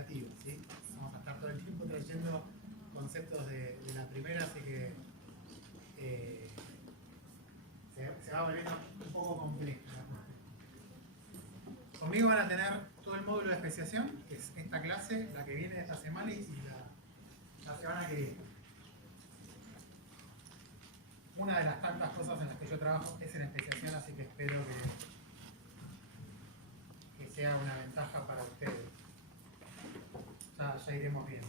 acumulativa, ¿sí? Vamos a estar todo el tiempo trayendo conceptos de la primera, así que se va volviendo un poco complejo. Conmigo van a tener todo el módulo de especiación, que es esta clase, la que viene de esta semana y la semana que viene. Una de las tantas cosas en las que yo trabajo es en especiación, así que espero que sea una ventaja para ustedes. Ya iremos viendo.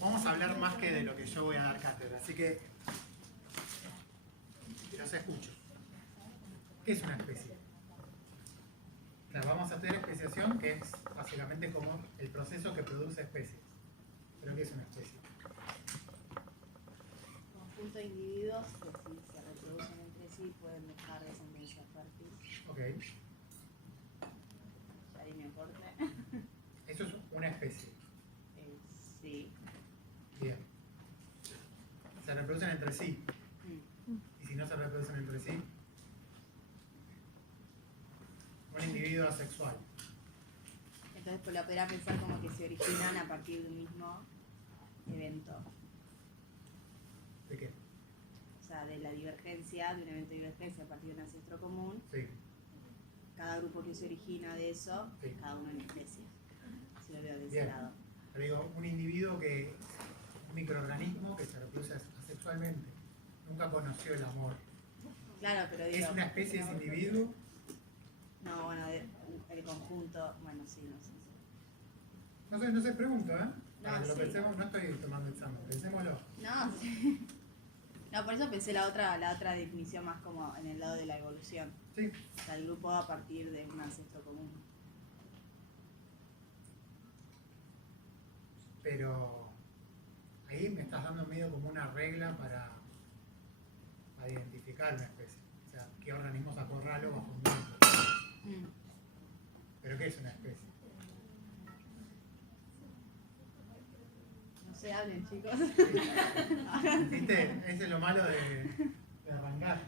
Vamos a hablar más que de lo que yo voy a dar cátedra, así que los escucho. ¿Qué es una especie? Claro, vamos a estudiar especiación, que es básicamente como el proceso que produce especies. ¿Pero qué es una especie? Conjunto de individuos que si se reproducen entre sí pueden dejar descendencia fértil. Ok. Ahí me corte. Eso es una especie. Sí. Bien. Se reproducen entre sí. Y si no se reproducen entre sí, un individuo asexual. Entonces pues, lo podrá pensar como que se originan a partir de un mismo evento. ¿De qué? O sea, de la divergencia, de un evento de divergencia a partir de un ancestro común. Sí. Cada grupo que se origina de eso, Sí. cada uno en especie. Si lo veo de ese Bien. lado. Pero digo, un individuo un microorganismo que se reproduce asexualmente, nunca conoció el amor. Claro, pero digo, ¿Es una especie ese individuo? No, bueno, el conjunto, bueno, sí, no sé. No sé, pregunto, ¿eh? No, Para que lo sí. pensemos, no estoy tomando examen, pensémoslo. No, sí. No, por eso pensé la otra definición más como en el lado de la evolución. Sí. O sea, el grupo a partir de un ancestro común. Pero ahí me estás dando medio como una regla para identificar una especie. O sea, ¿qué organismos acorralo bajo un grupo? ¿Pero qué es una especie? No se hablen, chicos. ¿Viste? Ese es lo malo de arrancar.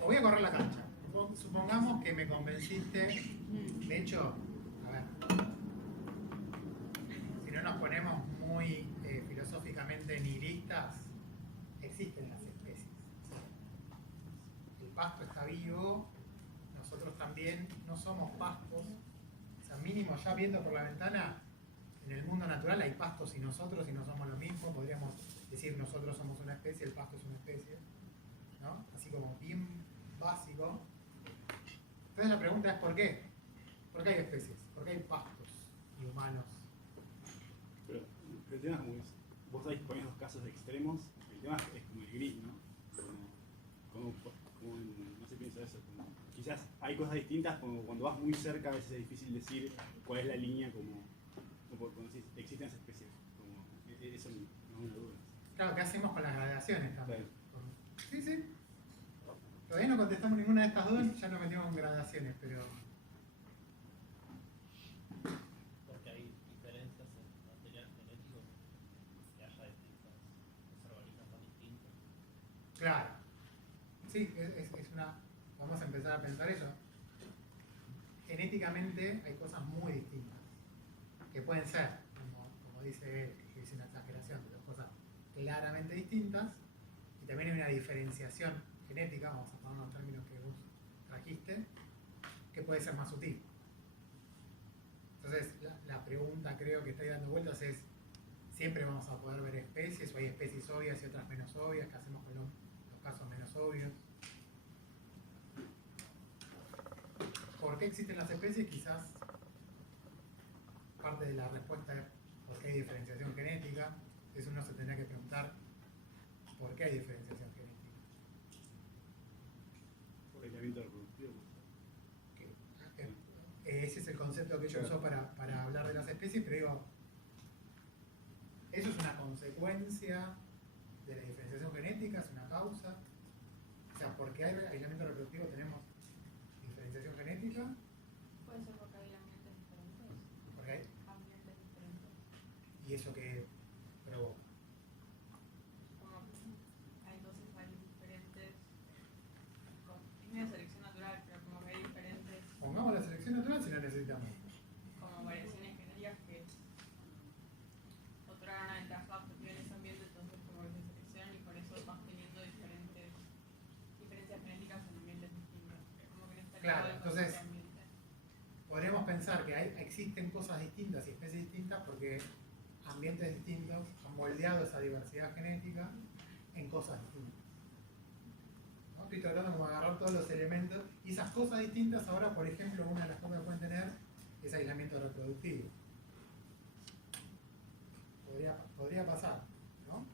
O voy a correr la cancha. Supongamos que me convenciste. De hecho, a ver, si no nos ponemos muy filosóficamente nihilistas, existen las especies. El pasto está vivo, nosotros también no somos pastos. O sea, mínimo ya viendo por la ventana, en el mundo natural hay pastos y nosotros, y no somos lo mismo. Podríamos decir nosotros somos una especie, el pasto es una especie, ¿no? Así como bien básico. Entonces la pregunta es ¿por qué? ¿Por qué hay especies? ¿Por qué hay pastos y humanos? Pero el tema es como es, vos estáis poniendo dos casos de extremos, el tema es como el gris, ¿no? No se piensa eso, como, quizás hay cosas distintas, como cuando vas muy cerca a veces es difícil decir cuál es la línea, como cuando existen esas especies, como, eso no es una duda. Claro, ¿qué hacemos con las gradaciones también? Claro. Sí, sí. Todavía no contestamos ninguna de estas dos, ya nos metimos en gradaciones, pero... Porque hay diferencias en material genético que haya distintos organismos tan distintos. Claro. Sí, es una... Vamos a empezar a pensar eso. Genéticamente hay cosas muy distintas, que pueden ser, como dice él, que es una exageración, pero cosas claramente distintas, y también hay una diferenciación genética, vamos a poner los términos que vos trajiste, que puede ser más sutil. Entonces, la pregunta creo que está dando vueltas es, ¿siempre vamos a poder ver especies, o hay especies obvias y otras menos obvias? ¿Qué hacemos con los casos menos obvios? ¿Por qué existen las especies? Quizás parte de la respuesta es por qué hay diferenciación genética. Entonces uno se tendría que preguntar por qué hay diferenciación genética. Por aislamiento reproductivo. Ese es el concepto que yo uso para hablar de las especies, pero digo, ¿eso es una consecuencia de la diferenciación genética? ¿Es una causa? O sea, ¿por qué hay aislamiento reproductivo tenemos diferenciación genética? Puede ser porque hay ambientes diferentes. Porque hay- Ambientes diferentes. ¿Y eso que provoca? Como hay entonces hay diferentes. Es medio selección natural, pero como que hay diferentes Pongamos la selección natural si la necesitamos. como variaciones genéticas que otorgan una ventaja objetiva en ese ambiente, entonces como que se seleccionan y por eso vas teniendo diferencias genéticas en ambientes distintos. Como que en este Claro, caso hay entonces- cosas de ambiente. Podríamos pensar que existen cosas distintas y especies distintas porque ambientes distintos han moldeado esa diversidad genética en cosas distintas. ¿No? Estoy tratando como de agarrar todos los elementos y esas cosas distintas ahora, por ejemplo, una de las cosas que pueden tener es aislamiento reproductivo. Podría pasar, ¿no?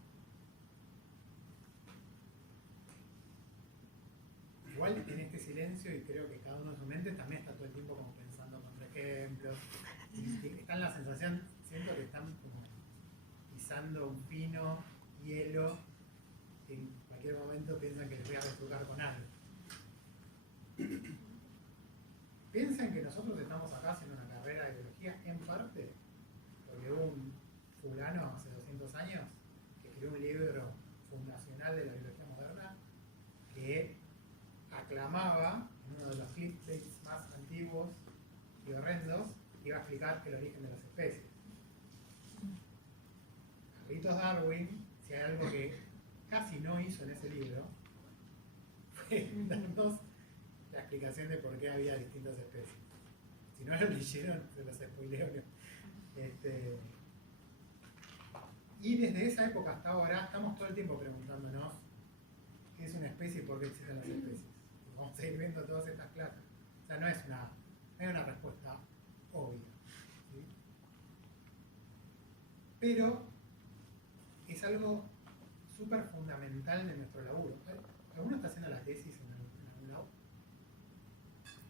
Igual en este silencio, y creo que cada uno de sus mentes también está todo el tiempo como pensando contra ejemplos. Y está en la sensación, siento que están como pisando un fino hielo que en cualquier momento piensan que les voy a reflujar con algo. Piensen que nosotros estamos acá haciendo una carrera de biología en parte porque hubo un fulano hace 200 años que escribió un libro fundacional de la biología moderna que aclamaba en uno de los clickbaits más antiguos y horrendos, iba a explicar el origen de las especies. Carlitos Darwin, si hay algo que casi no hizo en ese libro, fue darnos la explicación de por qué había distintas especies. Si no lo leyeron, se los spoileo. Y desde esa época hasta ahora estamos todo el tiempo preguntándonos qué es una especie y por qué existen las especies. Vamos a ir viendo todas estas clases. O sea, no hay una respuesta obvia. ¿Sí? Pero es algo súper fundamental de nuestro laburo. ¿Alguno está haciendo la tesis en algún lado?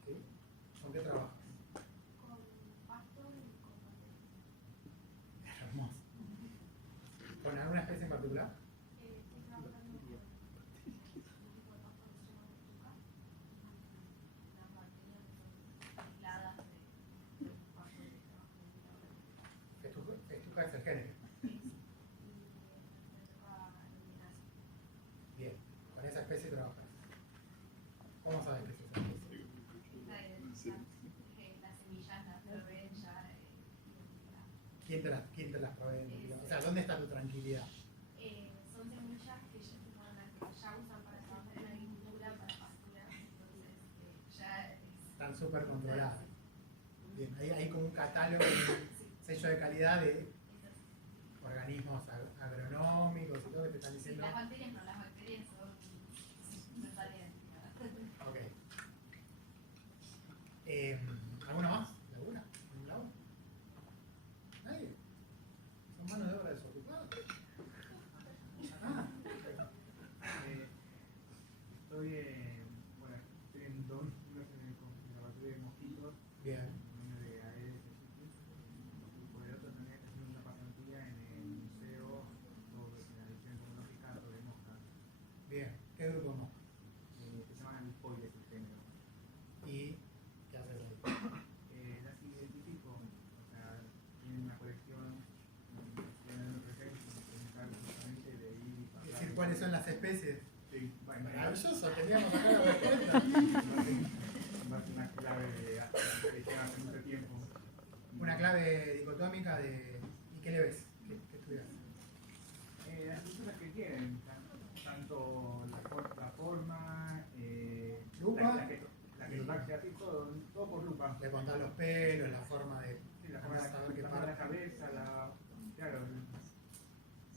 ¿Sí? ¿Con qué trabajas? Con pasto y con papel. Hermoso. ¿Con alguna especie en particular? Estoy trabajando con un tipo de pasto que se llama Tuca. Las bacterias que son aisladas del pasto que trabajo en la laboratorio. Festuca es el género. Y me toca eliminar. Bien. Con esa especie trabajas. ¿Cómo sabes que es esa especie? Esta es las semillas las proveen ya identificadas. ¿Quién te las provee? O sea, ¿dónde está tu tranquilidad? Son semillas que ya usan para trabajar en la agricultura, para pastura, entonces ya Están súper controladas. Bien, hay como un catálogo, un sello de calidad de organismos agronómicos y todo que te están sí, diciendo. las bacterias no, las bacterias no están identificadas. Ok. ¿Alguna más? ¿Alguna? ¿Un lado? ¿Nadie? ¿Son manos de obra desocupadas? Ah, Estoy en dos unos en el laboratorio de mosquitos, bien. uno de Aedes aegypti, y por el otro también estoy haciendo una pasantía en el museo sobre la edición tecnológica sobre moscas, Bien. ¿Qué grupo más? que se llaman lipoides el género. ¿Y qué haces ahí? Las identifico, o sea, tienen una colección, tienen un referente, me encargo justamente de ir y pasar. Decir cuáles son las especies. Sí, bueno, Maravilloso, teníamos acá la respuesta. más una clave que lleva hace mucho tiempo. Una clave dicotómica de. ¿Y qué le ves? ¿Qué estudias? Las cosas que quieren, tanto la forma, ¿Lupa? la que nos va a quedar así, todo por lupa. Le contás los pelos, la forma de. Sí, la forma de saber qué la forma de la parte. cabeza, claro,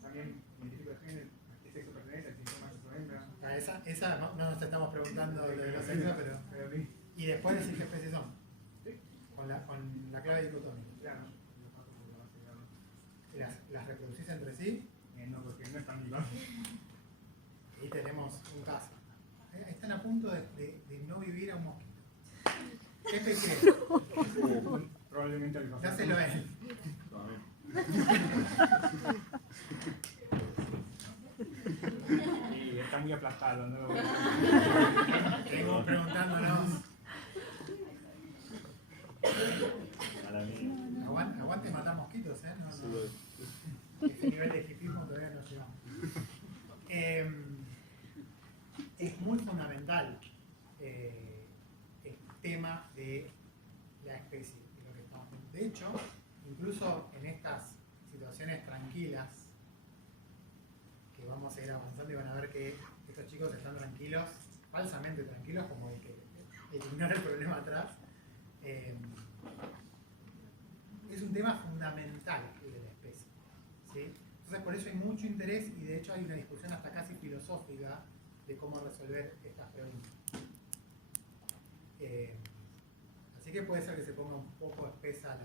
también identifico el género, qué sexo pertenece, si son machos o hembras. Ah, esa no nos estamos preguntando de los sexos, pero. sí, Y después decir qué especies son. sí, Con la clave dicotómica. claro, lo paso por la base de datos. ¿Y las reproducís entre sí? No, porque no es tan viva. Y tenemos un caso. Están a punto de no vivir a un mosquito. ¿Qué especie es? Probablemente algo así. Dáselo a él. Sí, está muy aplastado, ¿no? Seguimos preguntándonos poquitos, ¿eh? No, Sí, no. Ese nivel de hipismo todavía no llegamos. Es muy fundamental el tema de la especie, de lo que estamos viendo. De hecho, incluso en estas situaciones tranquilas, que vamos a ir avanzando y van a ver que estos chicos están tranquilos, falsamente tranquilos, como el que ignora el problema atrás, es un tema fundamental el de la especie, ¿sí? Entonces por eso hay mucho interés y de hecho hay una discusión hasta casi filosófica de cómo resolver estas preguntas. Así que puede ser que se ponga un poco espesa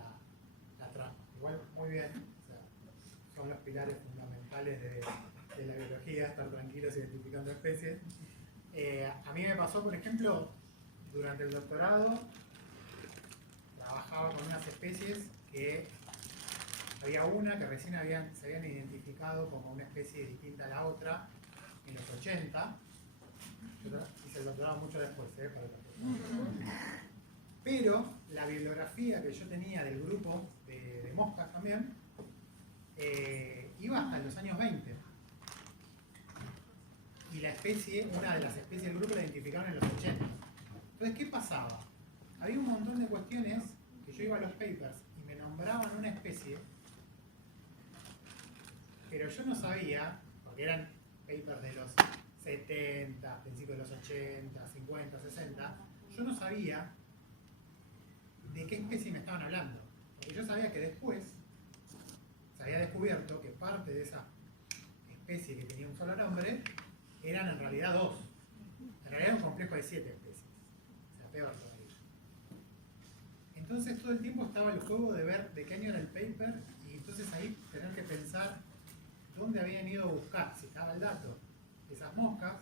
la trama. Igual, muy bien, o sea, son los pilares fundamentales de la biología, estar tranquilos identificando especies. A mí me pasó, por ejemplo, durante el doctorado, trabajaba con unas especies que había una que recién se habían identificado como una especie distinta a la otra en los 80. Yo hice el doctorado mucho después, para la pero la bibliografía que yo tenía del grupo de moscas también iba hasta los años 20. Y la especie, una de las especies del grupo la identificaron en los 80. Entonces, ¿qué pasaba? Había un montón de cuestiones que yo iba a los papers y me nombraban una especie, pero yo no sabía, porque eran papers de los 70, principios de los 80, 50, 60, yo no sabía de qué especie me estaban hablando. Porque yo sabía que después se había descubierto que parte de esa especie que tenía un solo nombre eran en realidad dos. En realidad era un complejo de 7 especies. O sea, peor todavía. Entonces todo el tiempo estaba el juego de ver de qué año era el paper y entonces ahí tener que pensar dónde habían ido a buscar, si estaba el dato de esas moscas,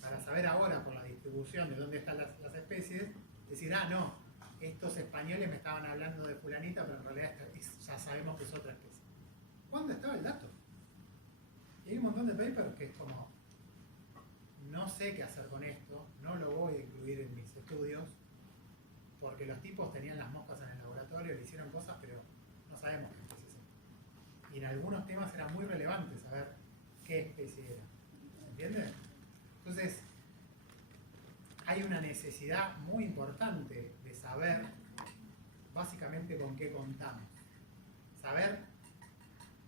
para saber ahora por la distribución de dónde están las especies, decir, ah, no, estos españoles me estaban hablando de fulanita, pero en realidad ya sabemos que es otra especie. ¿Cuándo estaba el dato? Y hay un montón de papers que es como, no sé qué hacer con esto, no lo voy a incluir en mis estudios, porque los tipos tenían las moscas en el laboratorio, le hicieron cosas, pero no sabemos qué especie es. Y en algunos temas era muy relevante saber qué especie era. ¿Se entiende? Entonces, hay una necesidad muy importante de saber básicamente con qué contamos. Saber,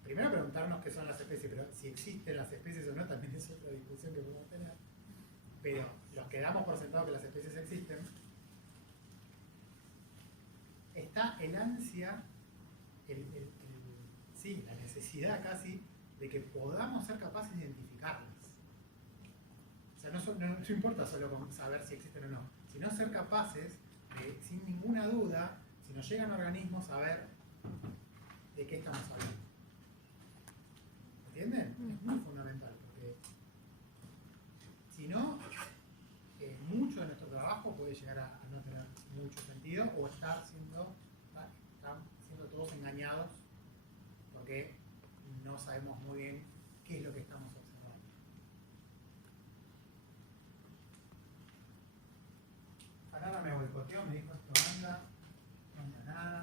primero preguntarnos qué son las especies, pero si existen las especies o no también es otra discusión que podemos tener. Pero los que damos por sentado que las especies existen, está el ansia, sí, la necesidad casi de que podamos ser capaces de identificarlas. O sea, no importa solo con saber si existen o no, sino ser capaces de, sin ninguna duda, si nos llegan organismos, saber de qué estamos hablando. ¿Entienden? Es muy fundamental, porque si no, mucho de nuestro trabajo puede llegar a no tener mucho sentido o están siendo todos engañados porque no sabemos muy bien qué es lo que estamos observando. Banana me boicoteó, me dijo esto anda, no anda nada.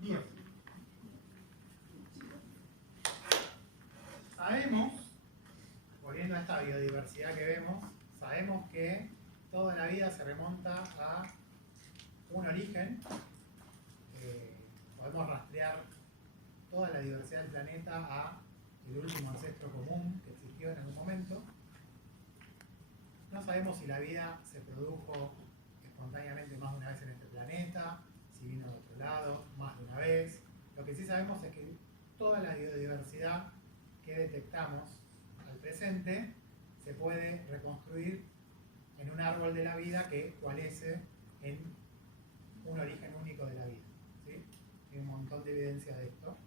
Bien. Sabemos, volviendo a esta biodiversidad que vemos, sabemos que toda la vida se remonta a un origen. Podemos rastrear toda la diversidad del planeta a el último ancestro común que existió en algún momento. No sabemos si la vida se produjo espontáneamente más de una vez en este planeta, si vino de otro lado, más de una vez. Lo que sí sabemos es que toda la biodiversidad que detectamos al presente se puede reconstruir en un árbol de la vida que coalesce en un origen único de la vida. ¿Sí? Hay un montón de evidencia de esto.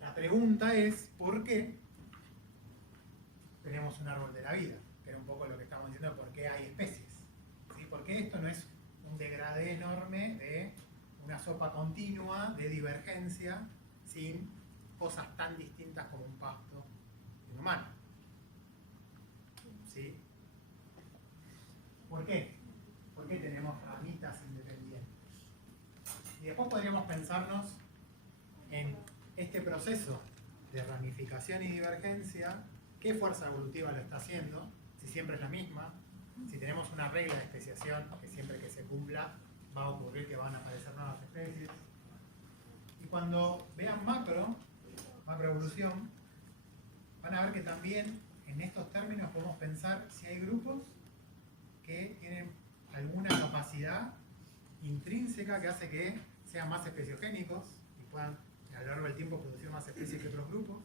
La pregunta es, ¿por qué tenemos un árbol de la vida? Que era un poco lo que estamos diciendo, ¿por qué hay especies? ¿Sí? ¿Por qué esto no es un degradé enorme de una sopa continua de divergencia sin cosas tan distintas como un pasto y un humano? ¿Sí? ¿Por qué? ¿Por qué tenemos ramitas independientes? Y después podríamos pensarnos en este proceso de ramificación y divergencia, qué fuerza evolutiva lo está haciendo, si siempre es la misma, si tenemos una regla de especiación que siempre que se cumpla va a ocurrir que van a aparecer nuevas especies. Y cuando vean macroevolución, van a ver que también en estos términos podemos pensar si hay grupos que tienen alguna capacidad intrínseca que hace que sean más especiogénicos y puedan a lo largo del tiempo producir más especies que otros grupos,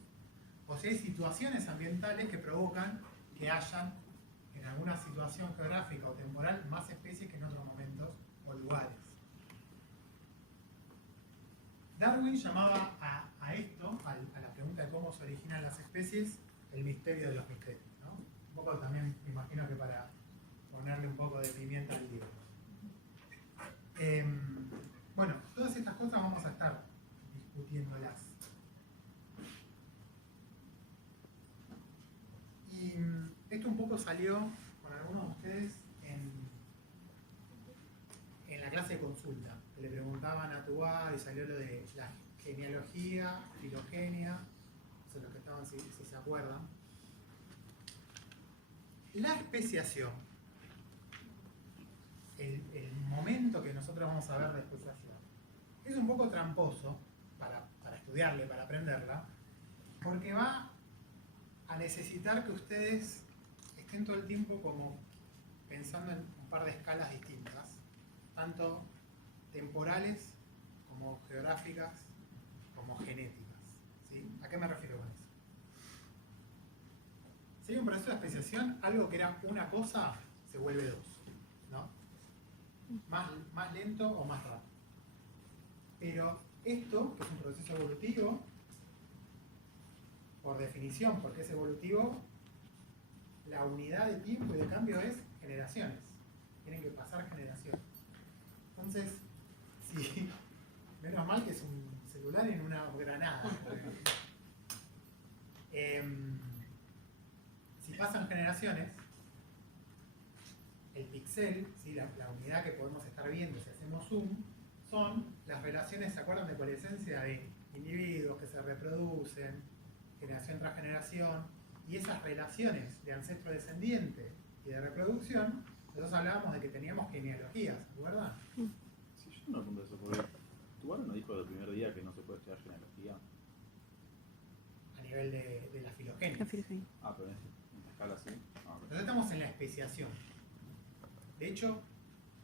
o si hay situaciones ambientales que provocan que hayan en alguna situación geográfica o temporal más especies que en otros momentos o lugares. Darwin llamaba a esto, a la pregunta de cómo se originan las especies, el misterio de los misterios, ¿no? Un poco también, me imagino que para ponerle un poco de pimienta al libro. Bueno, todas estas cosas vamos a estar discutiéndolas. Y esto un poco salió con algunos de ustedes en la clase de consulta, que le preguntaban a Tubá y salió lo de la genealogía, filogenia, o sea, los que estaban, si se acuerdan. La especiación, el momento que nosotros vamos a ver de especiación, es un poco tramposo para estudiarle, para aprenderla, porque va a necesitar que ustedes estén todo el tiempo como pensando en un par de escalas distintas, tanto temporales como geográficas como genéticas, ¿sí? ¿A qué me refiero con eso? Si hay un proceso de especiación, algo que era una cosa se vuelve dos, ¿no? Más lento o más rápido. Pero esto, que es un proceso evolutivo, por definición, porque es evolutivo, la unidad de tiempo y de cambio es generaciones. Tienen que pasar generaciones. Entonces, si, menos mal que es un celular en una granada. Si pasan generaciones, el píxel, ¿sí? la unidad que podemos estar viendo si hacemos zoom, son las relaciones, ¿se acuerdan de coalescencia de individuos que se reproducen, generación tras generación? Y esas relaciones de ancestro-descendiente y de reproducción, nosotros hablábamos de que teníamos genealogías, ¿se acuerdan? Sí, yo no apunto eso, porque Tubaro no dijo del primer día que no se puede estudiar genealogía. A nivel de la filogenia. Ah, pero en esta escala sí. Ah, ok. Nosotros estamos en la especiación. De hecho,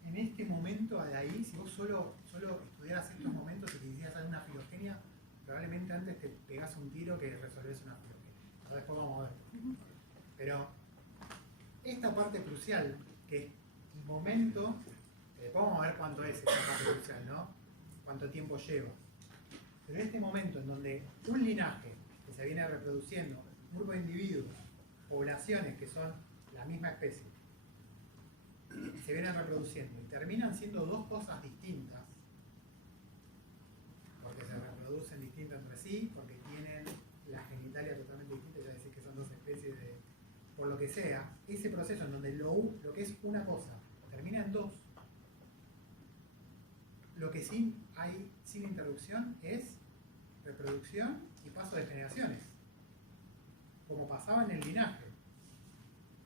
en este momento de ahí, si vos solo estudiaras estos momentos y quisieras hacer una filogenia, probablemente antes te pegás un tiro que resolvés una filogenia. Ahora después vamos a ver. Pero esta parte crucial, que es el momento, después vamos a ver cuánto es esta parte crucial, ¿no? Cuánto tiempo lleva. Pero en este momento en donde un linaje que se viene reproduciendo, un grupo de individuos, poblaciones que son la misma especie, se vienen reproduciendo y terminan siendo dos cosas distintas, porque se reproducen distintas entre sí, porque tienen la genitalia totalmente distinta, ya decir que son dos especies de, por lo que sea, ese proceso en donde lo que es una cosa termina en dos, lo que sí hay sin interrupción es reproducción y paso de generaciones, como pasaba en el linaje.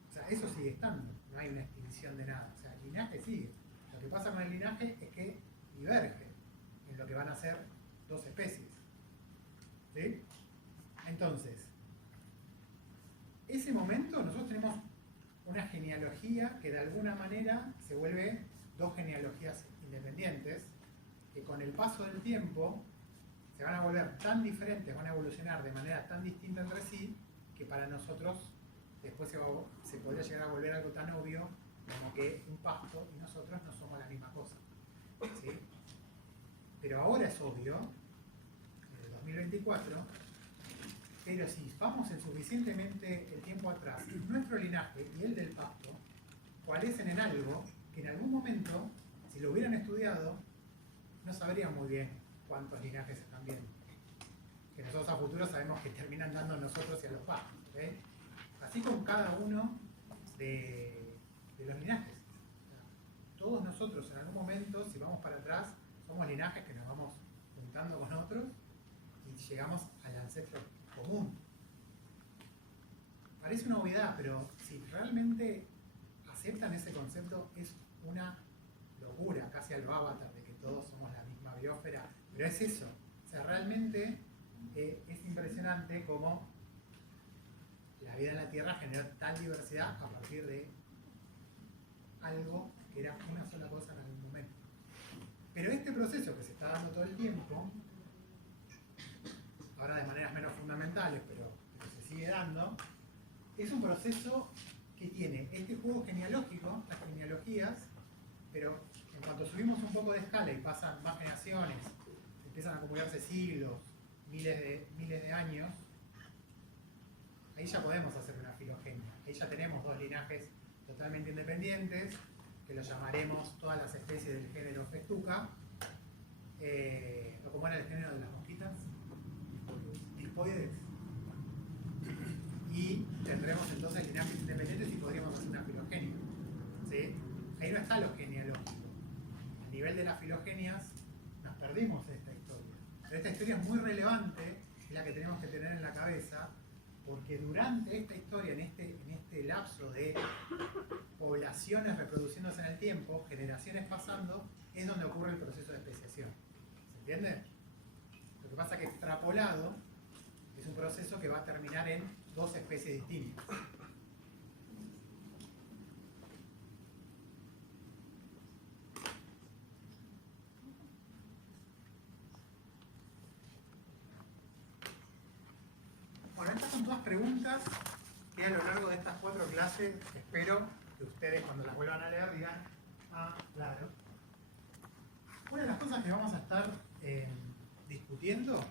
O sea, eso sigue estando, no hay una extinción de nada. O sea, el linaje sigue. Lo que pasa con el linaje es que diverge en lo que van a ser dos especies. ¿Sí? Entonces, ese momento nosotros tenemos una genealogía que de alguna manera se vuelve dos genealogías independientes, que con el paso del tiempo se van a volver tan diferentes, van a evolucionar de manera tan distinta entre sí, que para nosotros después se podría llegar a volver algo tan obvio como que un pasto y nosotros no somos la misma cosa. ¿Sí? Pero ahora es obvio, en el 2024, pero si vamos el suficientemente el tiempo atrás, nuestro linaje y el del pasto coalescen en algo que en algún momento, si lo hubieran estudiado, no sabrían muy bien cuántos linajes están viendo. Que nosotros a futuro sabemos que terminan dando a nosotros y a los pastos. Así con cada uno de los linajes. todos nosotros en algún momento, si vamos para atrás, somos linajes que nos vamos juntando con otros y llegamos al ancestro común. Parece una obviedad, pero si realmente aceptan ese concepto, es una locura, casi al avatar, de que todos somos la misma biosfera. Pero es eso. O sea, realmente es impresionante cómo la vida en la Tierra generó tal diversidad a partir de algo que era una sola cosa en algún momento. Pero este proceso que se está dando todo el tiempo, ahora de maneras menos fundamentales, pero se sigue dando, es un proceso que tiene este juego genealógico, las genealogías, pero en cuanto subimos un poco de escala y pasan más generaciones, empiezan a acumularse siglos, miles de años, ahí ya podemos hacer una filogenia. Ahí ya tenemos dos linajes totalmente independientes, que los llamaremos todas las especies del género Festuca, o como era el género de las mosquitas, Dispoides. Y tendremos entonces linajes independientes y podríamos hacer una filogenia. ¿Sí? Ahí no está lo genealógico. A nivel de las filogenias nos perdimos esta historia. Pero esta historia es muy relevante, es la que tenemos que tener en la cabeza, porque durante esta historia, en este lapso de poblaciones reproduciéndose en el tiempo, generaciones pasando, es donde ocurre el proceso de especiación. ¿Se entiende? Lo que pasa es que extrapolado es un proceso que va a terminar en dos especies distintas. Bueno, estas son todas preguntas que a lo largo de estas 4 clases espero que ustedes cuando las vuelvan a leer digan, ah, claro. Una de las cosas que vamos a estar discutiendo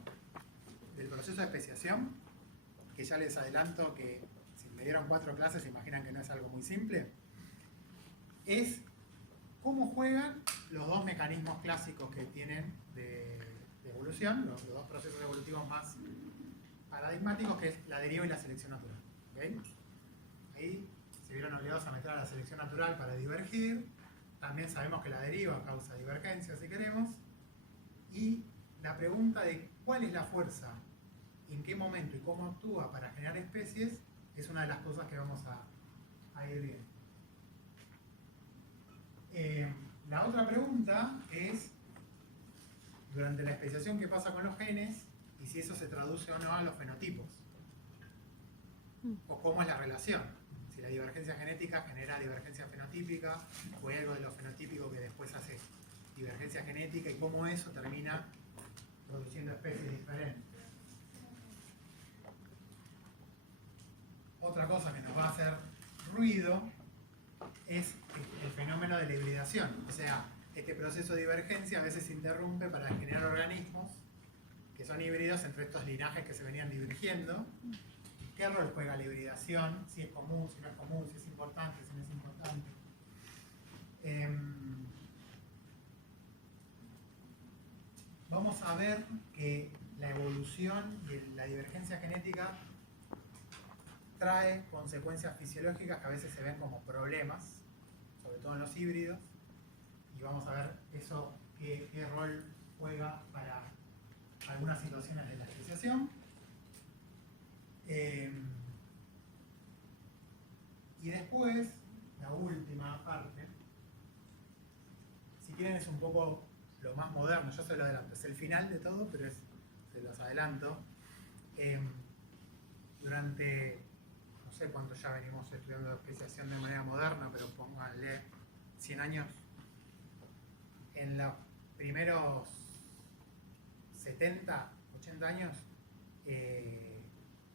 del proceso de especiación, que ya les adelanto que si me dieron 4 clases se imaginan que no es algo muy simple, es cómo juegan los dos mecanismos clásicos que tienen de evolución, los dos procesos evolutivos más paradigmáticos, que es la deriva y la selección natural. ¿Okay? Ahí se vieron obligados a meter a la selección natural para divergir. También sabemos que la deriva causa divergencia, si queremos. Y la pregunta de cuál es la fuerza, en qué momento y cómo actúa para generar especies, es una de las cosas que vamos a ir viendo. La otra pregunta es, durante la especiación, ¿qué pasa con los genes? Y si eso se traduce o no a los fenotipos. O cómo es la relación. Si la divergencia genética genera divergencia fenotípica, o hay algo de lo fenotípico que después hace divergencia genética, y cómo eso termina produciendo especies diferentes. Otra cosa que nos va a hacer ruido es el fenómeno de la hibridación. O sea, este proceso de divergencia a veces se interrumpe para generar organismos que son híbridos entre estos linajes que se venían divergiendo. ¿Qué rol juega la hibridación? Si es común, si no es común, si es importante, si no es importante. Vamos a ver que la evolución y la divergencia genética trae consecuencias fisiológicas que a veces se ven como problemas, sobre todo en los híbridos, y vamos a ver eso, qué rol juega para algunas situaciones de la especiación. Y después, la última parte, si quieren es un poco lo más moderno, yo se lo adelanto, es el final de todo, pero se los adelanto. Durante, no sé cuánto ya venimos estudiando especiación de manera moderna, pero pónganle 100 años, en los primeros 70, 80 años,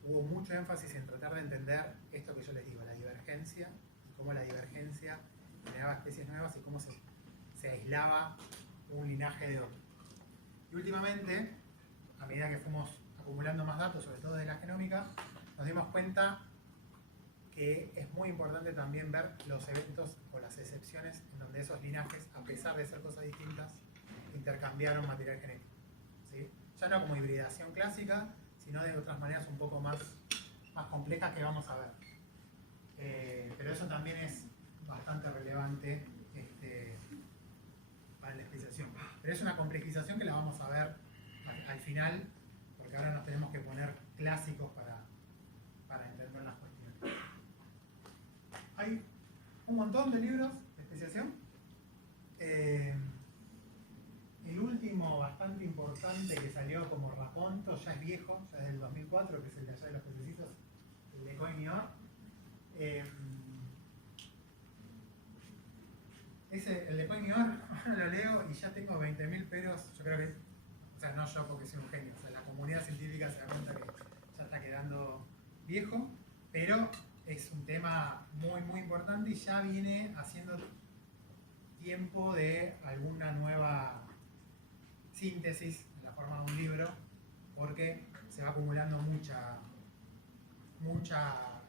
hubo mucho énfasis en tratar de entender esto que yo les digo, la divergencia, y cómo la divergencia generaba especies nuevas y cómo se aislaba un linaje de otro. Y últimamente, a medida que fuimos acumulando más datos, sobre todo de la genómica, nos dimos cuenta que es muy importante también ver los eventos o las excepciones en donde esos linajes, a pesar de ser cosas distintas, intercambiaron material genético. ¿Sí? Ya no como hibridación clásica, sino de otras maneras un poco más complejas que vamos a ver. Pero eso también es bastante relevante para la especiación. Pero es una complejización que la vamos a ver al final, porque ahora nos tenemos que poner clásicos para entender las cuestiones. Hay un montón de libros de especiación. El último bastante importante que salió como raconto, ya es viejo, ya es del 2004, que es el de allá de los pececitos, el de Coignior. El de Coignior, lo leo y ya tengo 20.000 peros. Yo creo que, o sea, no yo porque soy un genio, o sea, la comunidad científica se da cuenta que ya está quedando viejo, pero es un tema muy, muy importante y ya viene haciendo tiempo de alguna nueva síntesis en la forma de un libro, porque se va acumulando mucha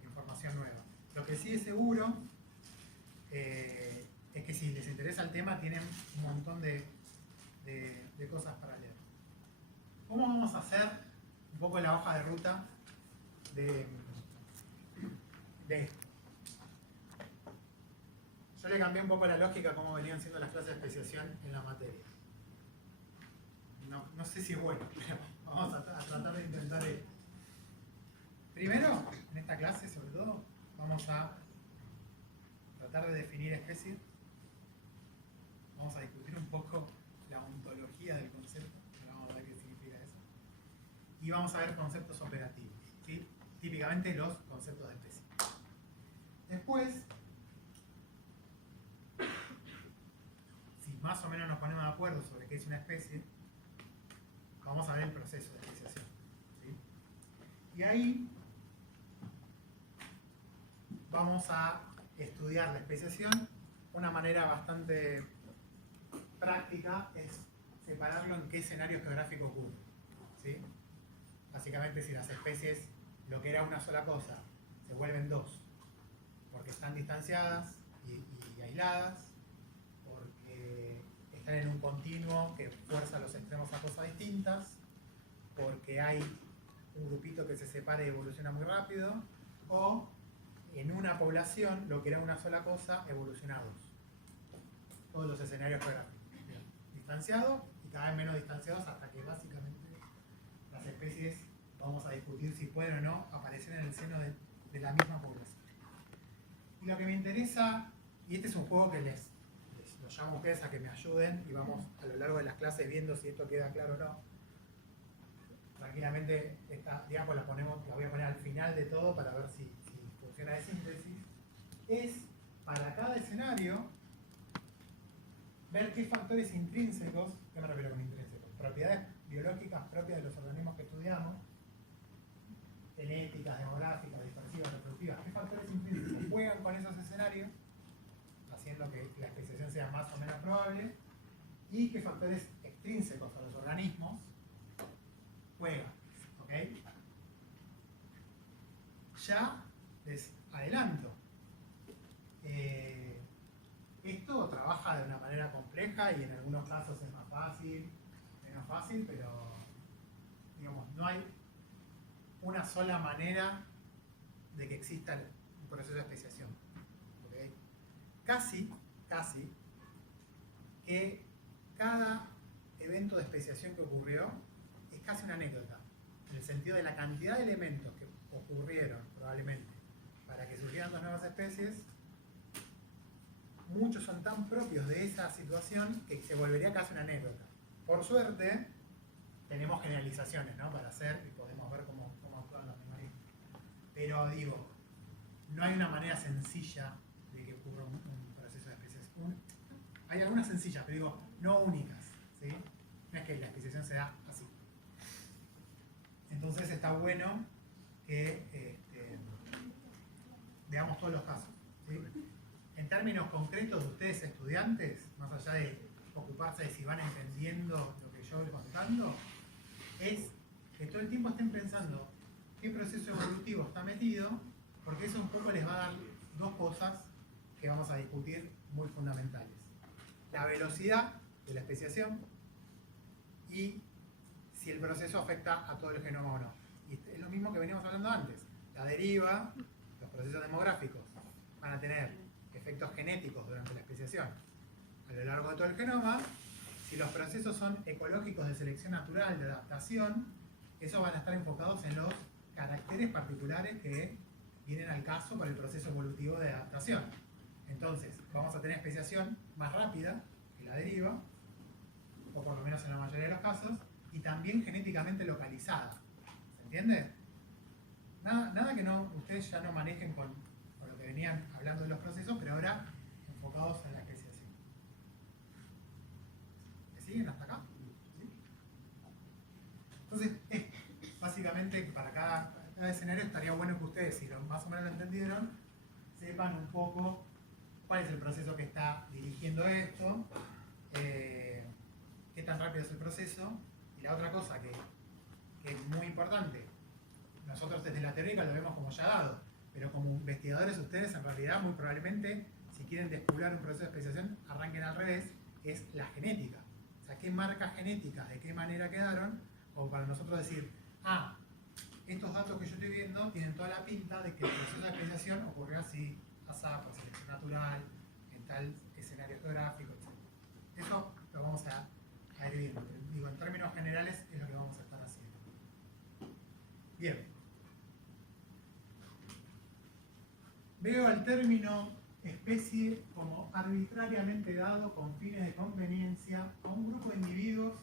información nueva. Lo que sí es seguro es que si les interesa el tema tienen un montón de cosas para leer. ¿Cómo vamos a hacer un poco la hoja de ruta de esto? Yo le cambié un poco la lógica a cómo venían siendo las clases de especiación en la materia. No sé si es bueno, pero vamos a tratar de intentar esto. Primero, en esta clase sobre todo, vamos a tratar de definir especies. Vamos a discutir un poco la ontología del concepto, vamos a ver qué significa eso. Y vamos a ver conceptos operativos, ¿sí? Típicamente los conceptos de especie. Después, si más o menos nos ponemos de acuerdo sobre qué es una especie, vamos a ver el proceso de especiación, ¿sí? Y ahí vamos a estudiar la especiación. Una manera bastante práctica es separarlo en qué escenario geográfico ocurre, ¿sí? Básicamente, si las especies, lo que era una sola cosa, se vuelven dos, porque están distanciadas y aisladas, porque están en un continuo que fuerza los extremos a cosas distintas, porque hay un grupito que se separa y evoluciona muy rápido, o en una población, lo que era una sola cosa, evoluciona a dos. Todos los escenarios geográficos. Distanciados y cada vez menos distanciados, hasta que básicamente las especies, vamos a discutir si pueden o no aparecer en el seno de la misma población. Y lo que me interesa, y este es un juego que les los llamo a ustedes a que me ayuden y vamos a lo largo de las clases viendo si esto queda claro o no. Tranquilamente esta diapo la voy a poner al final de todo para ver si funciona de síntesis. Es para cada escenario ver qué factores intrínsecos, ¿qué me refiero con intrínsecos? Propiedades biológicas propias de los organismos que estudiamos, genéticas, demográficas, dispersivas, reproductivas, qué factores intrínsecos juegan con esos escenarios, haciendo que la especiación sea más o menos probable, y qué factores extrínsecos a los organismos juegan, ¿ok? Ya les adelanto, esto trabaja de una manera compleja y en algunos casos es más fácil, menos fácil, pero digamos, no hay una sola manera de que exista un proceso de especiación. ¿Okay? Casi que cada evento de especiación que ocurrió es casi una anécdota, en el sentido de la cantidad de elementos que ocurrieron probablemente para que surgieran dos nuevas especies. Muchos son tan propios de esa situación que se volvería casi una anécdota. Por suerte, tenemos generalizaciones, ¿no? Para hacer y podemos ver cómo actúan los organismos. Pero digo, no hay una manera sencilla de que ocurra un proceso de especiación. Hay algunas sencillas, pero digo, no únicas, ¿sí? No es que la especiación se da así. Entonces está bueno que veamos todos los casos, ¿sí? En términos concretos de ustedes estudiantes, más allá de ocuparse de si van entendiendo lo que yo voy contando, es que todo el tiempo estén pensando qué proceso evolutivo está metido, porque eso un poco les va a dar dos cosas que vamos a discutir muy fundamentales. La velocidad de la especiación y si el proceso afecta a todo el genoma o no. Y es lo mismo que veníamos hablando antes. La deriva, los procesos demográficos van a tener efectos genéticos durante la especiación a lo largo de todo el genoma Si los procesos son ecológicos de selección natural, de adaptación, esos van a estar enfocados en los caracteres particulares que vienen al caso por el proceso evolutivo de adaptación. Entonces, vamos a tener especiación más rápida que la deriva, o por lo menos en la mayoría de los casos, y también genéticamente localizada. ¿Se entiende? Nada que ustedes ya no manejen con lo que venían hablando de los procesos, pero ahora enfocados en la especiación. ¿Me siguen hasta acá? ¿Sí? Entonces, básicamente, para cada escenario estaría bueno que ustedes, si más o menos lo entendieron, sepan un poco cuál es el proceso que está dirigiendo esto, qué tan rápido es el proceso, y la otra cosa que es muy importante, nosotros desde la teórica lo vemos como ya dado, pero como investigadores ustedes en realidad muy probablemente, si quieren descubrir un proceso de especiación, arranquen al revés, que es la genética. O sea, qué marcas genéticas, de qué manera quedaron, como para nosotros decir, estos datos que yo estoy viendo tienen toda la pinta de que el proceso de especiación ocurrió así, asá, por selección natural, en tal escenario geográfico, etc. Eso lo vamos a ir viendo. Digo, en términos generales es lo que vamos a estar haciendo. Bien. Veo el término especie como arbitrariamente dado con fines de conveniencia a un grupo de individuos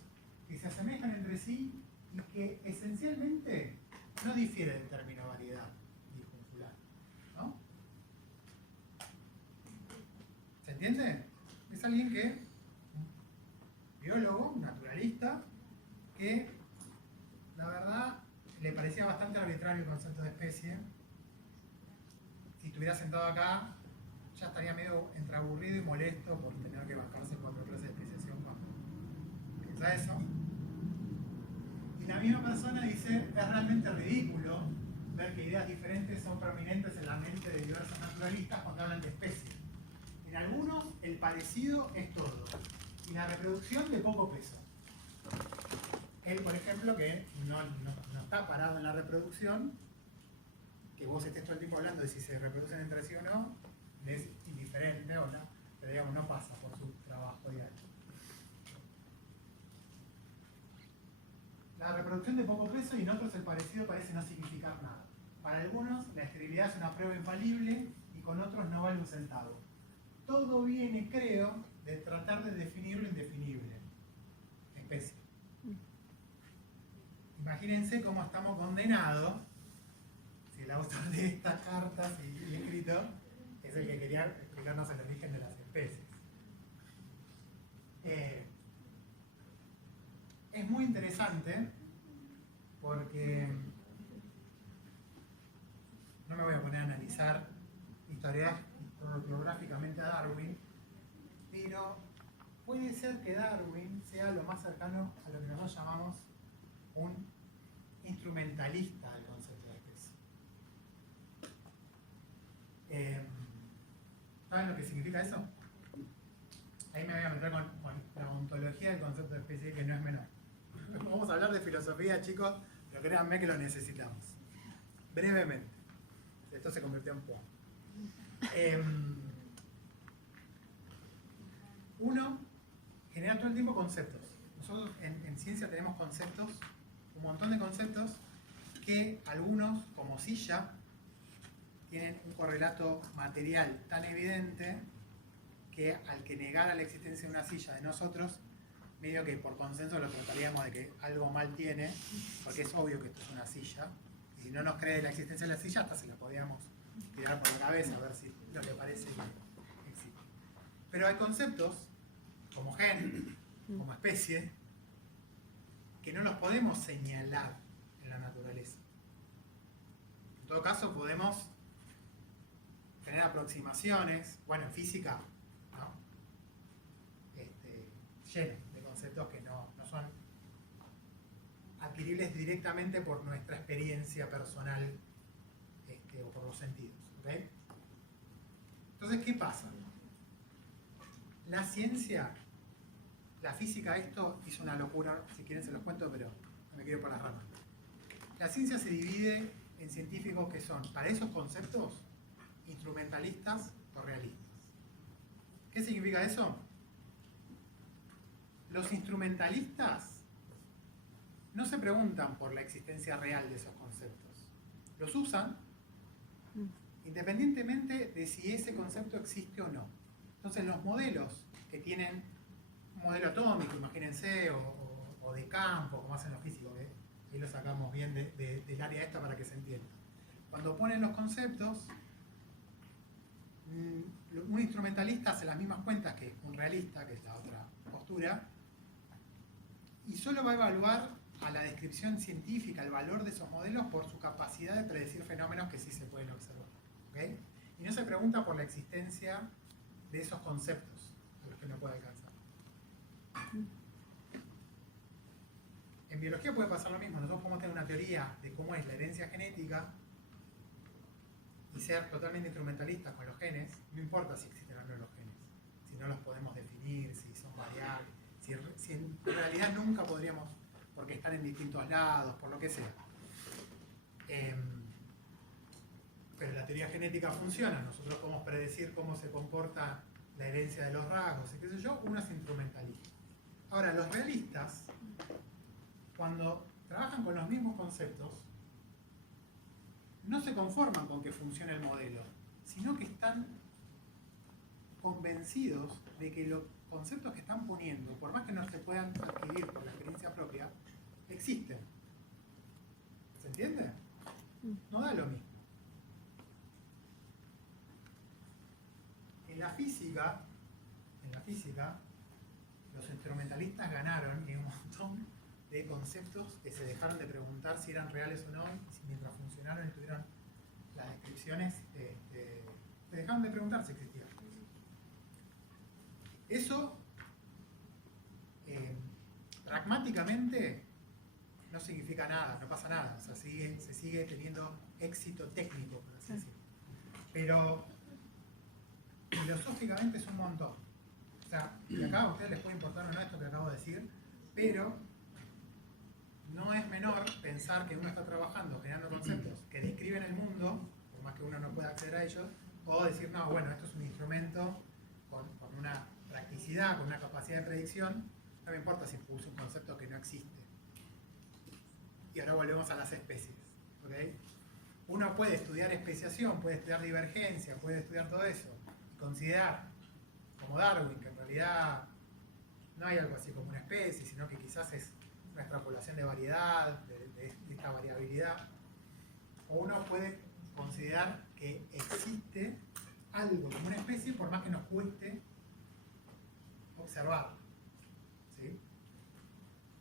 que se asemejan entre sí y que esencialmente no difiere del término variedad disjuntural, ¿no? ¿Se entiende? Es alguien que, un biólogo, un naturalista, que la verdad le parecía bastante arbitrario el concepto de especie. Si estuviera sentado acá, ya estaría medio entre aburrido y molesto por tener que bajarse 4 clases de especiación cuando piensa eso. Y la misma persona dice, es realmente ridículo ver que ideas diferentes son prominentes en la mente de diversos naturalistas cuando hablan de especies. En algunos, el parecido es todo, y la reproducción de poco peso. Él, por ejemplo, que no está parado en la reproducción, que vos estés todo el tiempo hablando de si se reproducen entre sí o no, es indiferente o no, pero digamos, no pasa por su trabajo diario. La reproducción de poco peso y en otros el parecido parece no significar nada. Para algunos la esterilidad es una prueba infalible y con otros no vale un centavo. Todo viene, creo, de tratar de definir lo indefinible. Especie. Imagínense cómo estamos condenados, si el autor de estas cartas y escrito es el que quería explicarnos el origen de las especies. Es muy interesante porque no me voy a poner a analizar historiográficamente a Darwin, pero puede ser que Darwin sea lo más cercano a lo que nosotros llamamos un instrumentalista del concepto de especie. ¿Saben lo que significa eso? Ahí me voy a meter con la ontología del concepto de especie, que no es menor. Vamos a hablar de filosofía, chicos, pero créanme que lo necesitamos. Brevemente. Esto se convirtió en poco. Uno, genera todo el tiempo conceptos. Nosotros en ciencia tenemos conceptos, un montón de conceptos, que algunos, como silla, tienen un correlato material tan evidente que al que negara la existencia de una silla de nosotros, medio que por consenso lo trataríamos de que algo mal tiene, porque es obvio que esto es una silla, y si no nos cree la existencia de la silla, hasta se la podíamos tirar por la cabeza a ver si lo que parece que existe. Pero hay conceptos, como gen, como especie, que no los podemos señalar en la naturaleza. En todo caso, podemos tener aproximaciones, bueno, en física, ¿no? Lleno de conceptos que no son adquiribles directamente por nuestra experiencia personal o por los sentidos. ¿Okay? Entonces, ¿qué pasa? La ciencia, la física, esto hizo una locura, si quieren se los cuento, pero no me quiero ir por las ramas. La ciencia se divide en científicos que son, para esos conceptos, instrumentalistas o realistas. ¿Qué significa eso? Los instrumentalistas no se preguntan por la existencia real de esos conceptos. Los usan independientemente de si ese concepto existe o no. Entonces los modelos que tienen un modelo atómico, imagínense, o de campo, como hacen los físicos, que ahí lo sacamos bien del área esta para que se entienda. Cuando ponen los conceptos, un instrumentalista hace las mismas cuentas que un realista, que es la otra postura, y solo va a evaluar a la descripción científica, el valor de esos modelos por su capacidad de predecir fenómenos que sí se pueden observar. ¿Okay? Y no se pregunta por la existencia de esos conceptos a los que no puede alcanzar. En biología puede pasar lo mismo. Nosotros podemos tener una teoría de cómo es la herencia genética y ser totalmente instrumentalistas con los genes. No importa si existen o no los genes, si no los podemos definir, si son variables, si en realidad nunca podríamos, porque están en distintos lados, por lo que sea. Pero la teoría genética funciona. Nosotros podemos predecir cómo se comporta la herencia de los rasgos y qué sé yo. Uno es instrumentalista. Ahora, los realistas, cuando trabajan con los mismos conceptos, no se conforman con que funcione el modelo, sino que están convencidos de que los conceptos que están poniendo, por más que no se puedan adquirir por la experiencia propia, existen. ¿Se entiende? No da lo mismo. En la física, los instrumentalistas ganaron en un montón de conceptos que se dejaron de preguntar si eran reales o no, y si mientras funcionaron y tuvieron las descripciones, se dejaron de preguntar si existían. Eso, pragmáticamente, no significa nada, no pasa nada, o sea, se sigue teniendo éxito técnico, por así decirlo. Pero filosóficamente es un montón. O sea, y acá a ustedes les puede importar o no esto que acabo de decir, pero no es menor pensar que uno está trabajando, generando conceptos que describen el mundo, por más que uno no pueda acceder a ellos, o decir, no, bueno, esto es un instrumento con una practicidad, con una capacidad de predicción, no me importa si puse un concepto que no existe. Y ahora volvemos a las especies. ¿Okay? Uno puede estudiar especiación, puede estudiar divergencia, puede estudiar todo eso, y considerar, como Darwin, que en realidad no hay algo así como una especie, sino que quizás es una extrapolación de variedad, de esta variabilidad. O uno puede considerar que existe algo como una especie, por más que nos cueste observarlo. ¿Sí?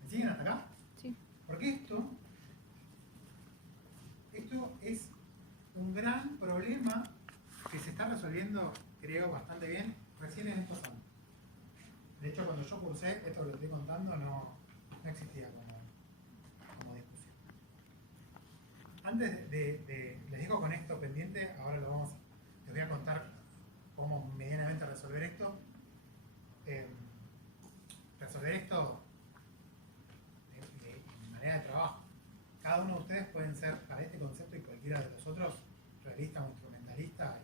¿Me siguen hasta acá? Sí. Porque esto es un gran problema que se está resolviendo, creo, bastante bien recién en estos años. De hecho, cuando yo cursé, esto que lo estoy contando, no existía como discusión. Antes les digo con esto pendiente, ahora les voy a contar cómo medianamente resolver esto. Resolver esto de manera de trabajo. Cada uno de ustedes pueden ser, para este concepto y cualquiera de los otros, realista o instrumentalista,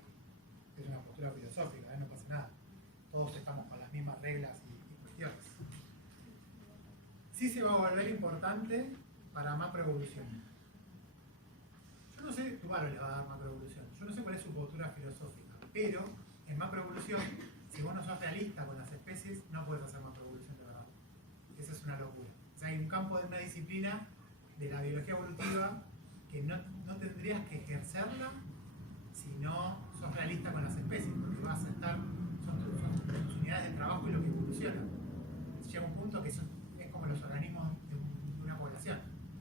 y es una postura filosófica, no pasa nada. Todos estamos con las mismas reglas y cuestiones. Sí se va a volver importante para macroevolución. Yo no sé, tu paro le va a dar macroevolución. Yo no sé cuál es su postura filosófica, pero en macroevolución, si vos no sos realista con las especies, no puedes hacer macroevolución de verdad. Esa es una locura. O sea, hay un campo de una disciplina de la biología evolutiva que no tendrías que ejercerla si no sos realista con las especies, porque vas a estar, son tus unidades de trabajo y lo que evoluciona. Llega un punto que es como los organismos de una población,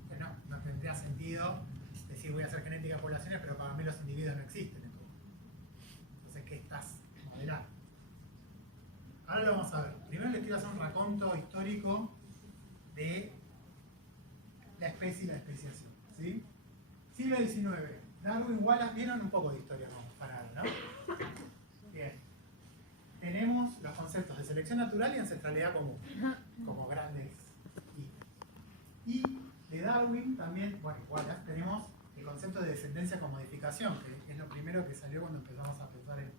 que no tendría sentido decir voy a hacer genética de poblaciones, pero para mí los individuos no existen. Entonces, ¿qué estás modelando? Ahora lo vamos a ver. Primero les quiero hacer un raconto histórico de la especie y la especiación. ¿Sí? Siglo XIX. Darwin, Wallace, vieron un poco de historia, vamos a parar, ¿no? Bien. Tenemos los conceptos de selección natural y ancestralidad común, como grandes hitos. Y de Darwin también, bueno, Wallace, tenemos el concepto de descendencia con modificación, que es lo primero que salió cuando empezamos a pensar en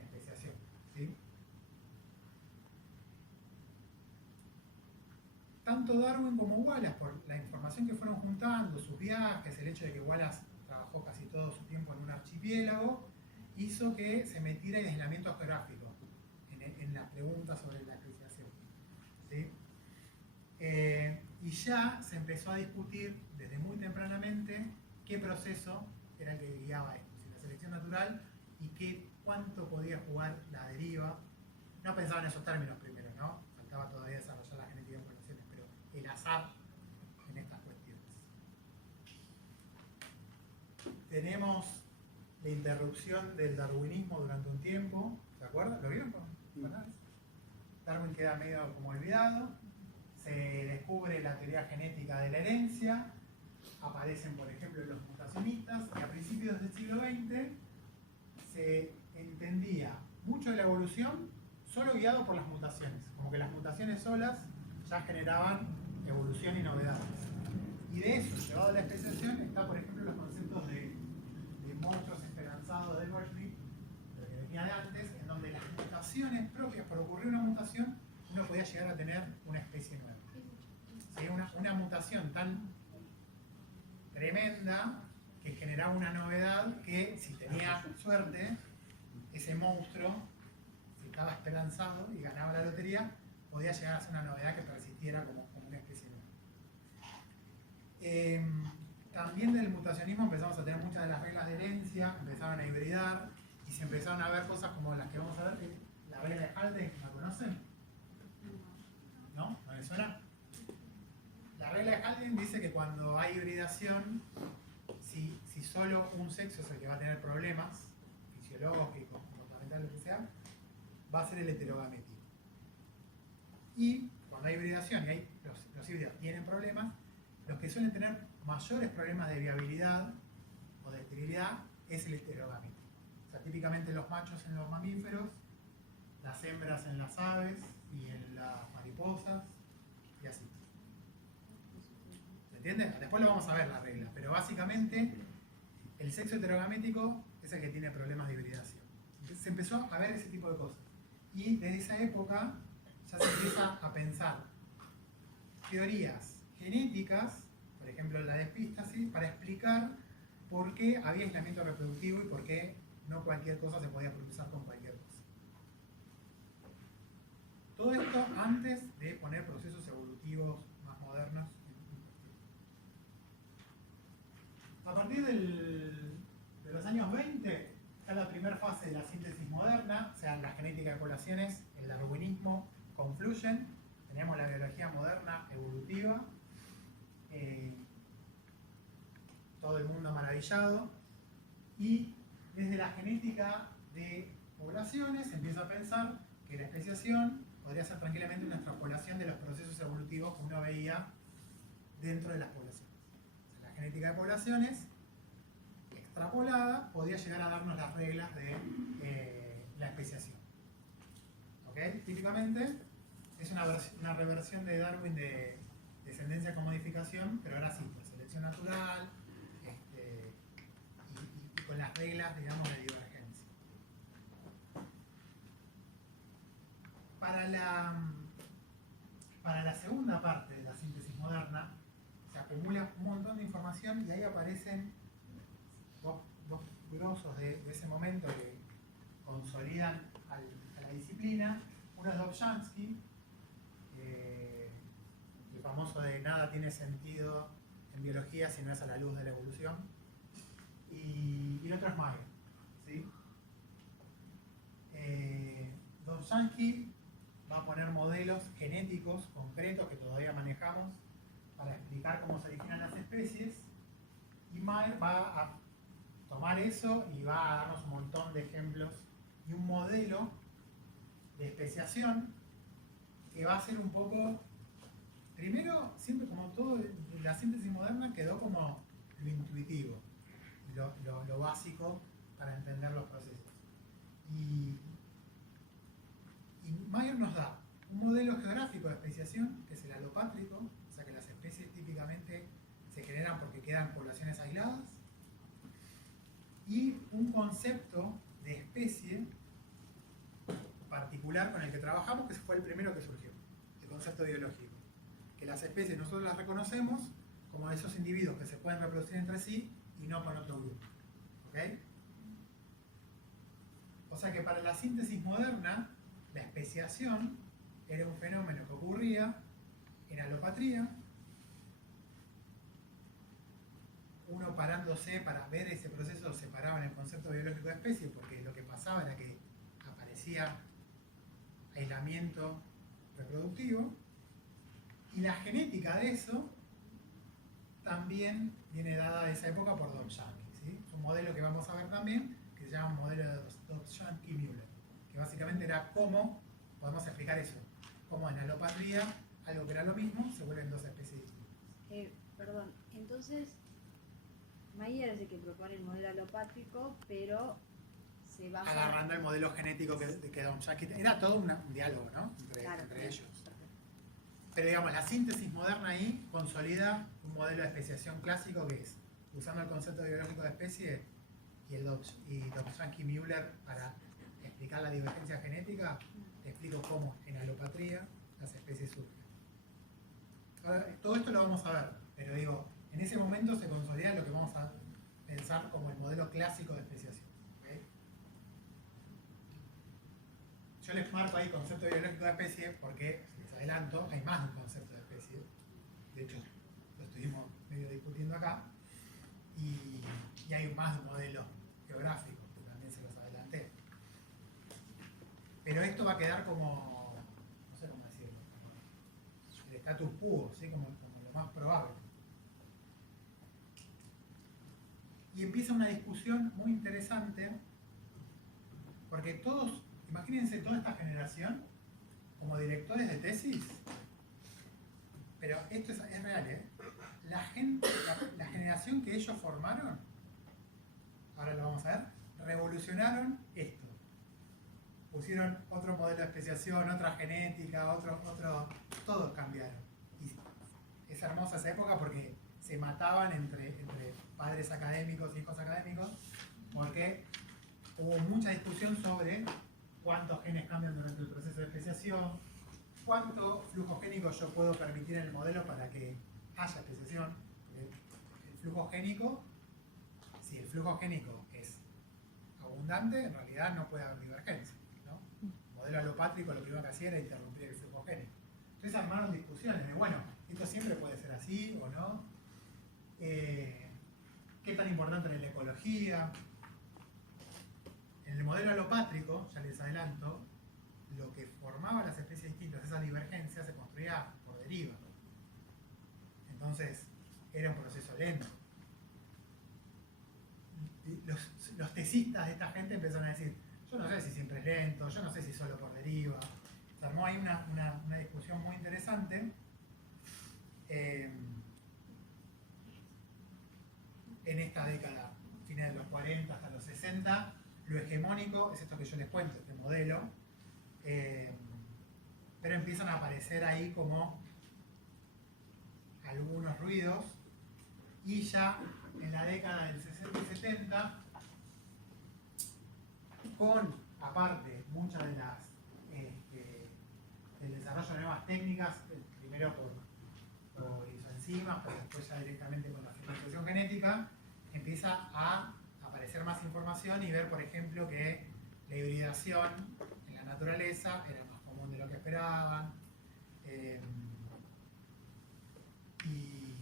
especiación. ¿Sí? tanto Darwin como Wallace, por la información que fueron juntando, sus viajes, el hecho de que Wallace trabajó casi todo su tiempo en un archipiélago, hizo que se metiera en aislamiento geográfico en la pregunta sobre la especiación. ¿Sí? Y ya se empezó a discutir desde muy tempranamente qué proceso era el que guiaba esto, si la selección natural y cuánto podía jugar la deriva. No pensaba en esos términos primero, ¿no? Faltaba todavía desarrollar la genética en poblaciones, pero el azar en estas cuestiones. Tenemos la interrupción del darwinismo durante un tiempo, ¿se acuerdan? ¿Lo vieron con Alex? Darwin queda medio como olvidado, se descubre la teoría genética de la herencia, aparecen por ejemplo los mutacionistas y a principios del siglo XX se entendía mucho de la evolución solo guiado por las mutaciones, como que las mutaciones solas ya generaban evolución y novedades. Y de eso, llevado a la especiación, está por ejemplo los conceptos de monstruos esperanzados de Berkeley, lo que venía de antes, en donde las mutaciones propias, por ocurrir una mutación, uno podía llegar a tener una especie nueva. ¿Sí? Una mutación tan tremenda que generaba una novedad que, si tenía suerte, ese monstruo, si estaba esperanzado y ganaba la lotería, podía llegar a ser una novedad que persistiera como una especie nueva. También del mutacionismo empezamos a tener muchas de las reglas de herencia, empezaron a hibridar y se empezaron a ver cosas como las que vamos a ver, que la regla de Haldane, ¿la conocen? ¿No? ¿No les suena? La regla de Haldane dice que cuando hay hibridación, si solo un sexo es el que va a tener problemas fisiológicos, comportamentales, lo que sea, va a ser el heterogametismo. Y cuando hay hibridación y los híbridos tienen problemas, los que suelen tener mayores problemas de viabilidad o de esterilidad es el heterogametismo. O sea, típicamente los machos en los mamíferos, las hembras en las aves y en las mariposas y así. ¿Se entiende? Después lo vamos a ver la regla, pero básicamente el sexo heterogamético es el que tiene problemas de hibridación. Entonces se empezó a ver ese tipo de cosas. Y desde esa época ya se empieza a pensar teorías genéticas, por ejemplo la despistásis, para explicar por qué había aislamiento reproductivo y por qué no cualquier cosa se podía cruzar con cualquier cosa. Todo esto antes de poner procesos evolutivos más modernos. A partir de los años 20 está la primera fase de la síntesis moderna, o sea, la genética de poblaciones, el darwinismo confluyen, tenemos la biología moderna evolutiva, todo el mundo maravillado, y desde la genética de poblaciones se empieza a pensar que la especiación podría ser tranquilamente una extrapolación de los procesos evolutivos que uno veía dentro de las poblaciones. O sea, la genética de poblaciones extrapolada podía llegar a darnos las reglas de la especiación. ¿Ok? Típicamente es una reversión de Darwin de descendencia con modificación, pero ahora sí, por selección natural y con las reglas, digamos, de divergencia. Para la segunda parte de la síntesis moderna se acumula un montón de información y ahí aparecen dos grosos de ese momento que consolidan a la disciplina. Uno es Dobzhansky, el famoso de nada tiene sentido en biología si no es a la luz de la evolución, y el otro es Mayer, ¿sí? Dobzhansky va a poner modelos genéticos concretos que todavía manejamos para explicar cómo se originan las especies, y Mayer va a tomar eso y va a darnos un montón de ejemplos y un modelo de especiación que va a ser un poco, primero, siempre como todo, la síntesis moderna quedó como lo intuitivo, lo básico para entender los procesos. Y Mayer nos da un modelo geográfico de especiación, que es el alopátrico, o sea que las especies típicamente se generan porque quedan poblaciones aisladas, y un concepto de especie particular con el que trabajamos, que fue el primero que surgió, el concepto biológico, que que las especies nosotros las reconocemos como esos individuos que se pueden reproducir entre sí y no con otro grupo. ¿Ok? O sea que para la síntesis moderna, la especiación era un fenómeno que ocurría en alopatría. Uno parándose para ver ese proceso se paraba en el concepto biológico de especie, porque lo que pasaba era que aparecía aislamiento reproductivo, y la genética de eso también viene dada de esa época por Dobzhansky, ¿sí? Es un modelo que vamos a ver también, que se llama modelo de Dobzhansky-Müller, que básicamente era cómo podemos explicar eso, cómo en alopatría, algo que era lo mismo, se vuelven dos especies distintas. Perdón, entonces Mayer es el que propone el modelo alopátrico, pero se basa... Agarrando el modelo genético que Dobzhansky... Era todo un diálogo, ¿no? Entre ellos. Pero digamos, la síntesis moderna ahí consolida un modelo de especiación clásico que es, usando el concepto biológico de especie y Dobzhansky-Müller para explicar la divergencia genética, te explico cómo en alopatría las especies surgen. Ahora, todo esto lo vamos a ver, pero digo, en ese momento se consolida lo que vamos a pensar como el modelo clásico de especiación. ¿Okay? Yo les marco ahí concepto biológico de especie porque, si les adelanto, hay más de un concepto de especie. De hecho, lo estuvimos medio discutiendo acá. Y hay más de un modelo geográfico, que también se los adelanté. Pero esto va a quedar como, no sé cómo decirlo, como el status quo, ¿sí? como lo más probable. Y empieza una discusión muy interesante, porque todos, imagínense toda esta generación como directores de tesis, pero esto es real, ¿eh? La generación que ellos formaron, ahora lo vamos a ver, revolucionaron esto. Pusieron otro modelo de especiación, otra genética, todos cambiaron. Y es hermosa esa época porque se mataban entre padres académicos y hijos académicos, porque hubo mucha discusión sobre cuántos genes cambian durante el proceso de especiación, cuánto flujo génico yo puedo permitir en el modelo para que haya especiación. El flujo génico, si el flujo génico es abundante, en realidad no puede haber divergencia, ¿no? El modelo alopátrico lo primero que hacía era interrumpir el flujo génico. Entonces armaron discusiones de, bueno, esto siempre puede ser así o no. ¿Qué tan importante es la ecología? En el modelo alopátrico, ya les adelanto, lo que formaba las especies distintas, esa divergencia, se construía por deriva. Entonces, era un proceso lento. Los tesistas de esta gente empezaron a decir, yo no sé si siempre es lento, yo no sé si solo por deriva. Se armó ahí una discusión muy interesante. En esta década, fines de los 40 hasta los 60, lo hegemónico es esto que yo les cuento, este modelo, pero empiezan a aparecer ahí como algunos ruidos, y ya en la década del 60 y 70, con, aparte, muchas de las del desarrollo de nuevas técnicas, primero por isoenzimas, pero después ya directamente con la secuenciación genética, empieza a aparecer más información y ver, por ejemplo, que la hibridación en la naturaleza era más común de lo que esperaban. Y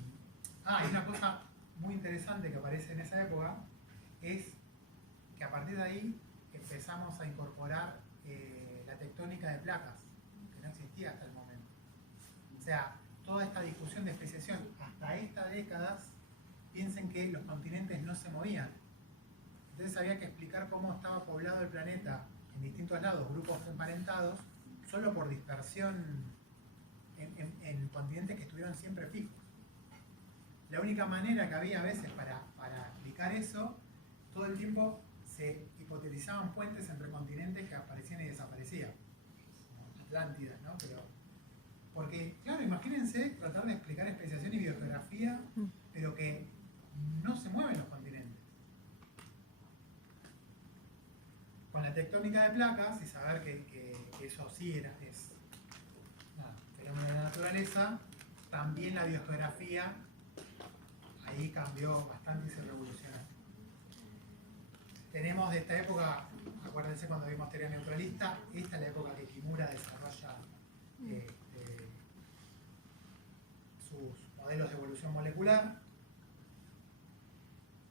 una cosa muy interesante que aparece en esa época es que a partir de ahí empezamos a incorporar la tectónica de placas, que no existía hasta el momento. O sea, toda esta discusión de especiación hasta estas décadas, piensen que los continentes no se movían. Entonces había que explicar cómo estaba poblado el planeta en distintos lados, grupos emparentados, solo por dispersión en continentes que estuvieron siempre fijos. La única manera que había a veces para explicar eso, todo el tiempo se hipotetizaban puentes entre continentes que aparecían y desaparecían. Como Atlántida, ¿no? Porque, claro, imagínense tratar de explicar especiación y biogeografía, pero que no se mueven los continentes. Con la tectónica de placas y saber que eso sí es fenómeno de la naturaleza, también la biogeografía ahí cambió bastante y se revolucionó. Tenemos de esta época, acuérdense cuando vimos teoría neutralista, esta es la época que Kimura desarrolla sus modelos de evolución molecular.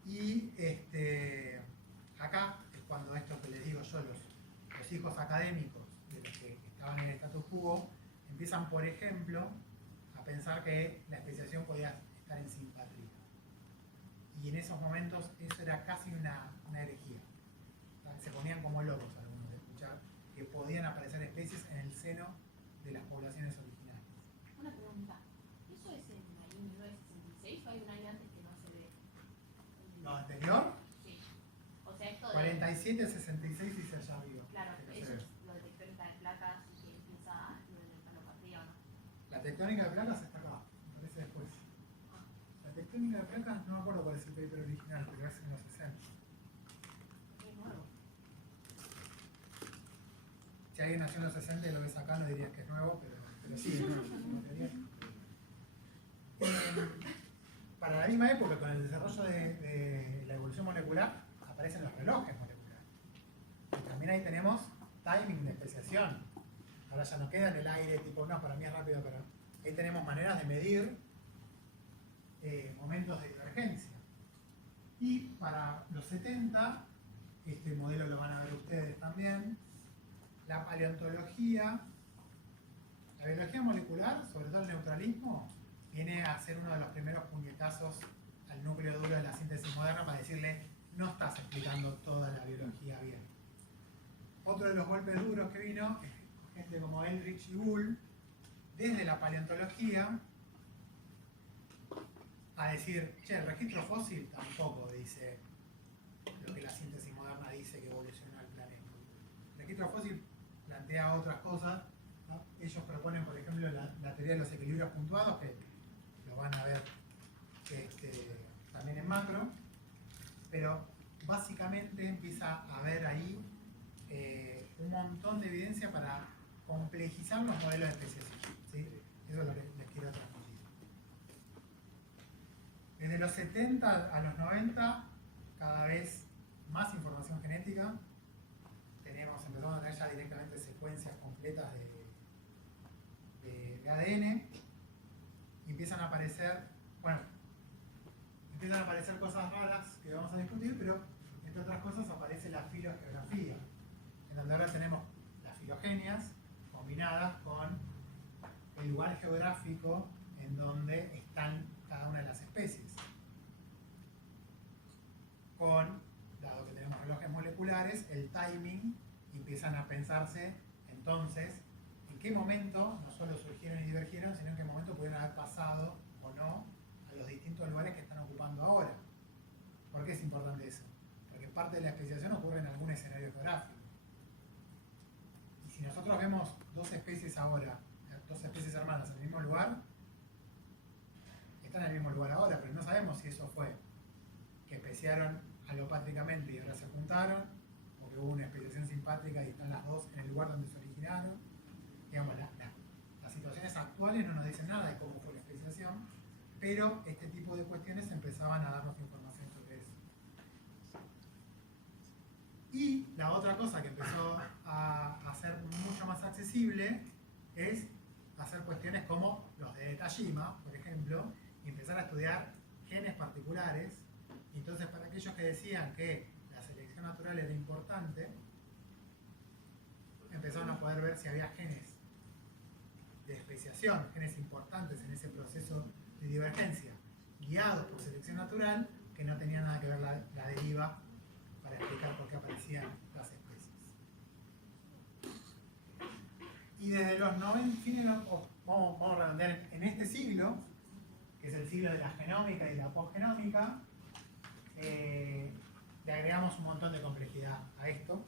Y acá es cuando esto que les digo yo, los hijos académicos de los que estaban en el status quo empiezan, por ejemplo, a pensar que la especiación podía estar en simpatría. Y en esos momentos eso era casi una herejía. Se ponían como locos algunos de escuchar que podían aparecer especies en el seno de las poblaciones originales. Una pregunta. ¿Eso es en ahí 1966 o hay un año antes que no se ve? ¿Lo anterior? Sí. O sea, esto de... 47, 66 y se ya vio. Claro, que no se eso ve. es lo de tectónica de placas y que empieza lo de la encalopatría, ¿o no? La tectónica de placas está acá, me parece después. La tectónica de placas, no me acuerdo cuál es el paper original, pero es en los 60. Es nuevo. Si alguien nació en los 60 y lo ves acá, no dirías que es nuevo, pero sí, en teoría. Para la misma época, con el desarrollo de la evolución molecular, aparecen los relojes moleculares. Y también ahí tenemos timing de especiación. Ahora ya no queda en el aire, tipo, no, para mí es rápido, pero ahí tenemos maneras de medir momentos de divergencia. Y para los 70, este modelo lo van a ver ustedes también, la paleontología, la biología molecular, sobre todo el neutralismo, viene a ser uno de los primeros puñetazos al núcleo duro de la síntesis moderna para decirle, no estás explicando toda la biología bien. Otro de los golpes duros que vino es gente como Eldridge y Bull, desde la paleontología, a decir, che, el registro fósil tampoco dice lo que la síntesis moderna dice que evolucionó el planeta. El registro fósil plantea otras cosas, ¿no? Ellos proponen, por ejemplo, la teoría de los equilibrios puntuados, que lo van a ver también en macro, pero básicamente empieza a haber ahí un montón de evidencia para complejizar los modelos de especiación, ¿sí? Eso es lo que les quiero transmitir. Desde los 70 a los 90, cada vez más información genética. Empezamos a tener ya directamente secuencias completas de ADN. Y empiezan a aparecer cosas raras que vamos a discutir, pero entre otras cosas aparece la filogeografía, en donde ahora tenemos las filogenias combinadas con el lugar geográfico en donde están cada una de las especies. Dado que tenemos relojes moleculares, el timing, empiezan a pensarse entonces en qué momento no solo surgieron y divergieron, sino en qué momento pudieron haber pasado o no a los distintos lugares que están ocupando ahora. ¿Por qué es importante eso? Porque parte de la especiación ocurre en algún escenario geográfico. Y si nosotros vemos dos especies ahora, dos especies hermanas en el mismo lugar, están en el mismo lugar ahora, pero no sabemos si eso fue que especiaron alopátricamente y ahora se juntaron, o que hubo una especiación simpátrica y están las dos en el lugar donde se originaron. Digamos, las situaciones actuales no nos dicen nada de cómo fue la especiación, pero este tipo de cuestiones empezaban a darnos información sobre eso. Y la otra cosa que empezó a ser mucho más accesible es hacer cuestiones como los de Tajima, por ejemplo, y empezar a estudiar genes particulares. Y entonces, para aquellos que decían que la selección natural era importante, empezaron a poder ver si había genes de especiación, genes importantes en ese proceso de divergencia, guiados por selección natural, que no tenía nada que ver la deriva para explicar por qué aparecían las especies. Y desde los 90, vamos a redondear en este siglo, que es el siglo de la genómica y la posgenómica, le agregamos un montón de complejidad a esto.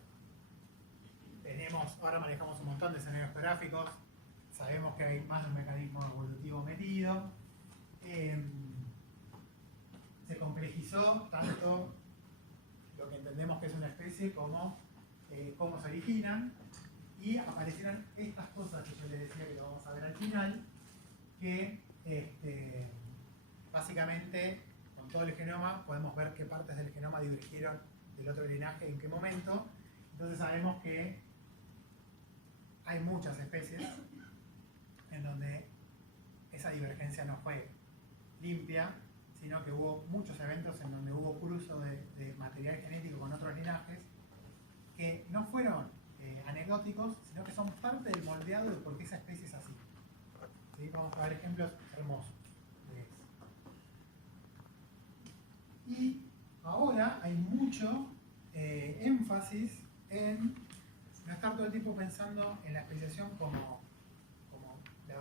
Ahora manejamos un montón de escenarios geográficos, sabemos que hay más de un mecanismo evolutivo metido. Se complejizó tanto lo que entendemos que es una especie como cómo se originan, y aparecieron estas cosas que yo les decía que lo vamos a ver al final, que básicamente, con todo el genoma podemos ver qué partes del genoma divergieron del otro linaje y en qué momento. Entonces sabemos que hay muchas especies en donde esa divergencia no fue limpia, sino que hubo muchos eventos en donde hubo cruzo de material genético con otros linajes que no fueron anecdóticos, sino que son parte del moldeado de por qué esa especie es así. ¿Sí? Vamos a ver ejemplos hermosos de eso. Y ahora hay mucho énfasis en no estar todo el tiempo pensando en la especiación como la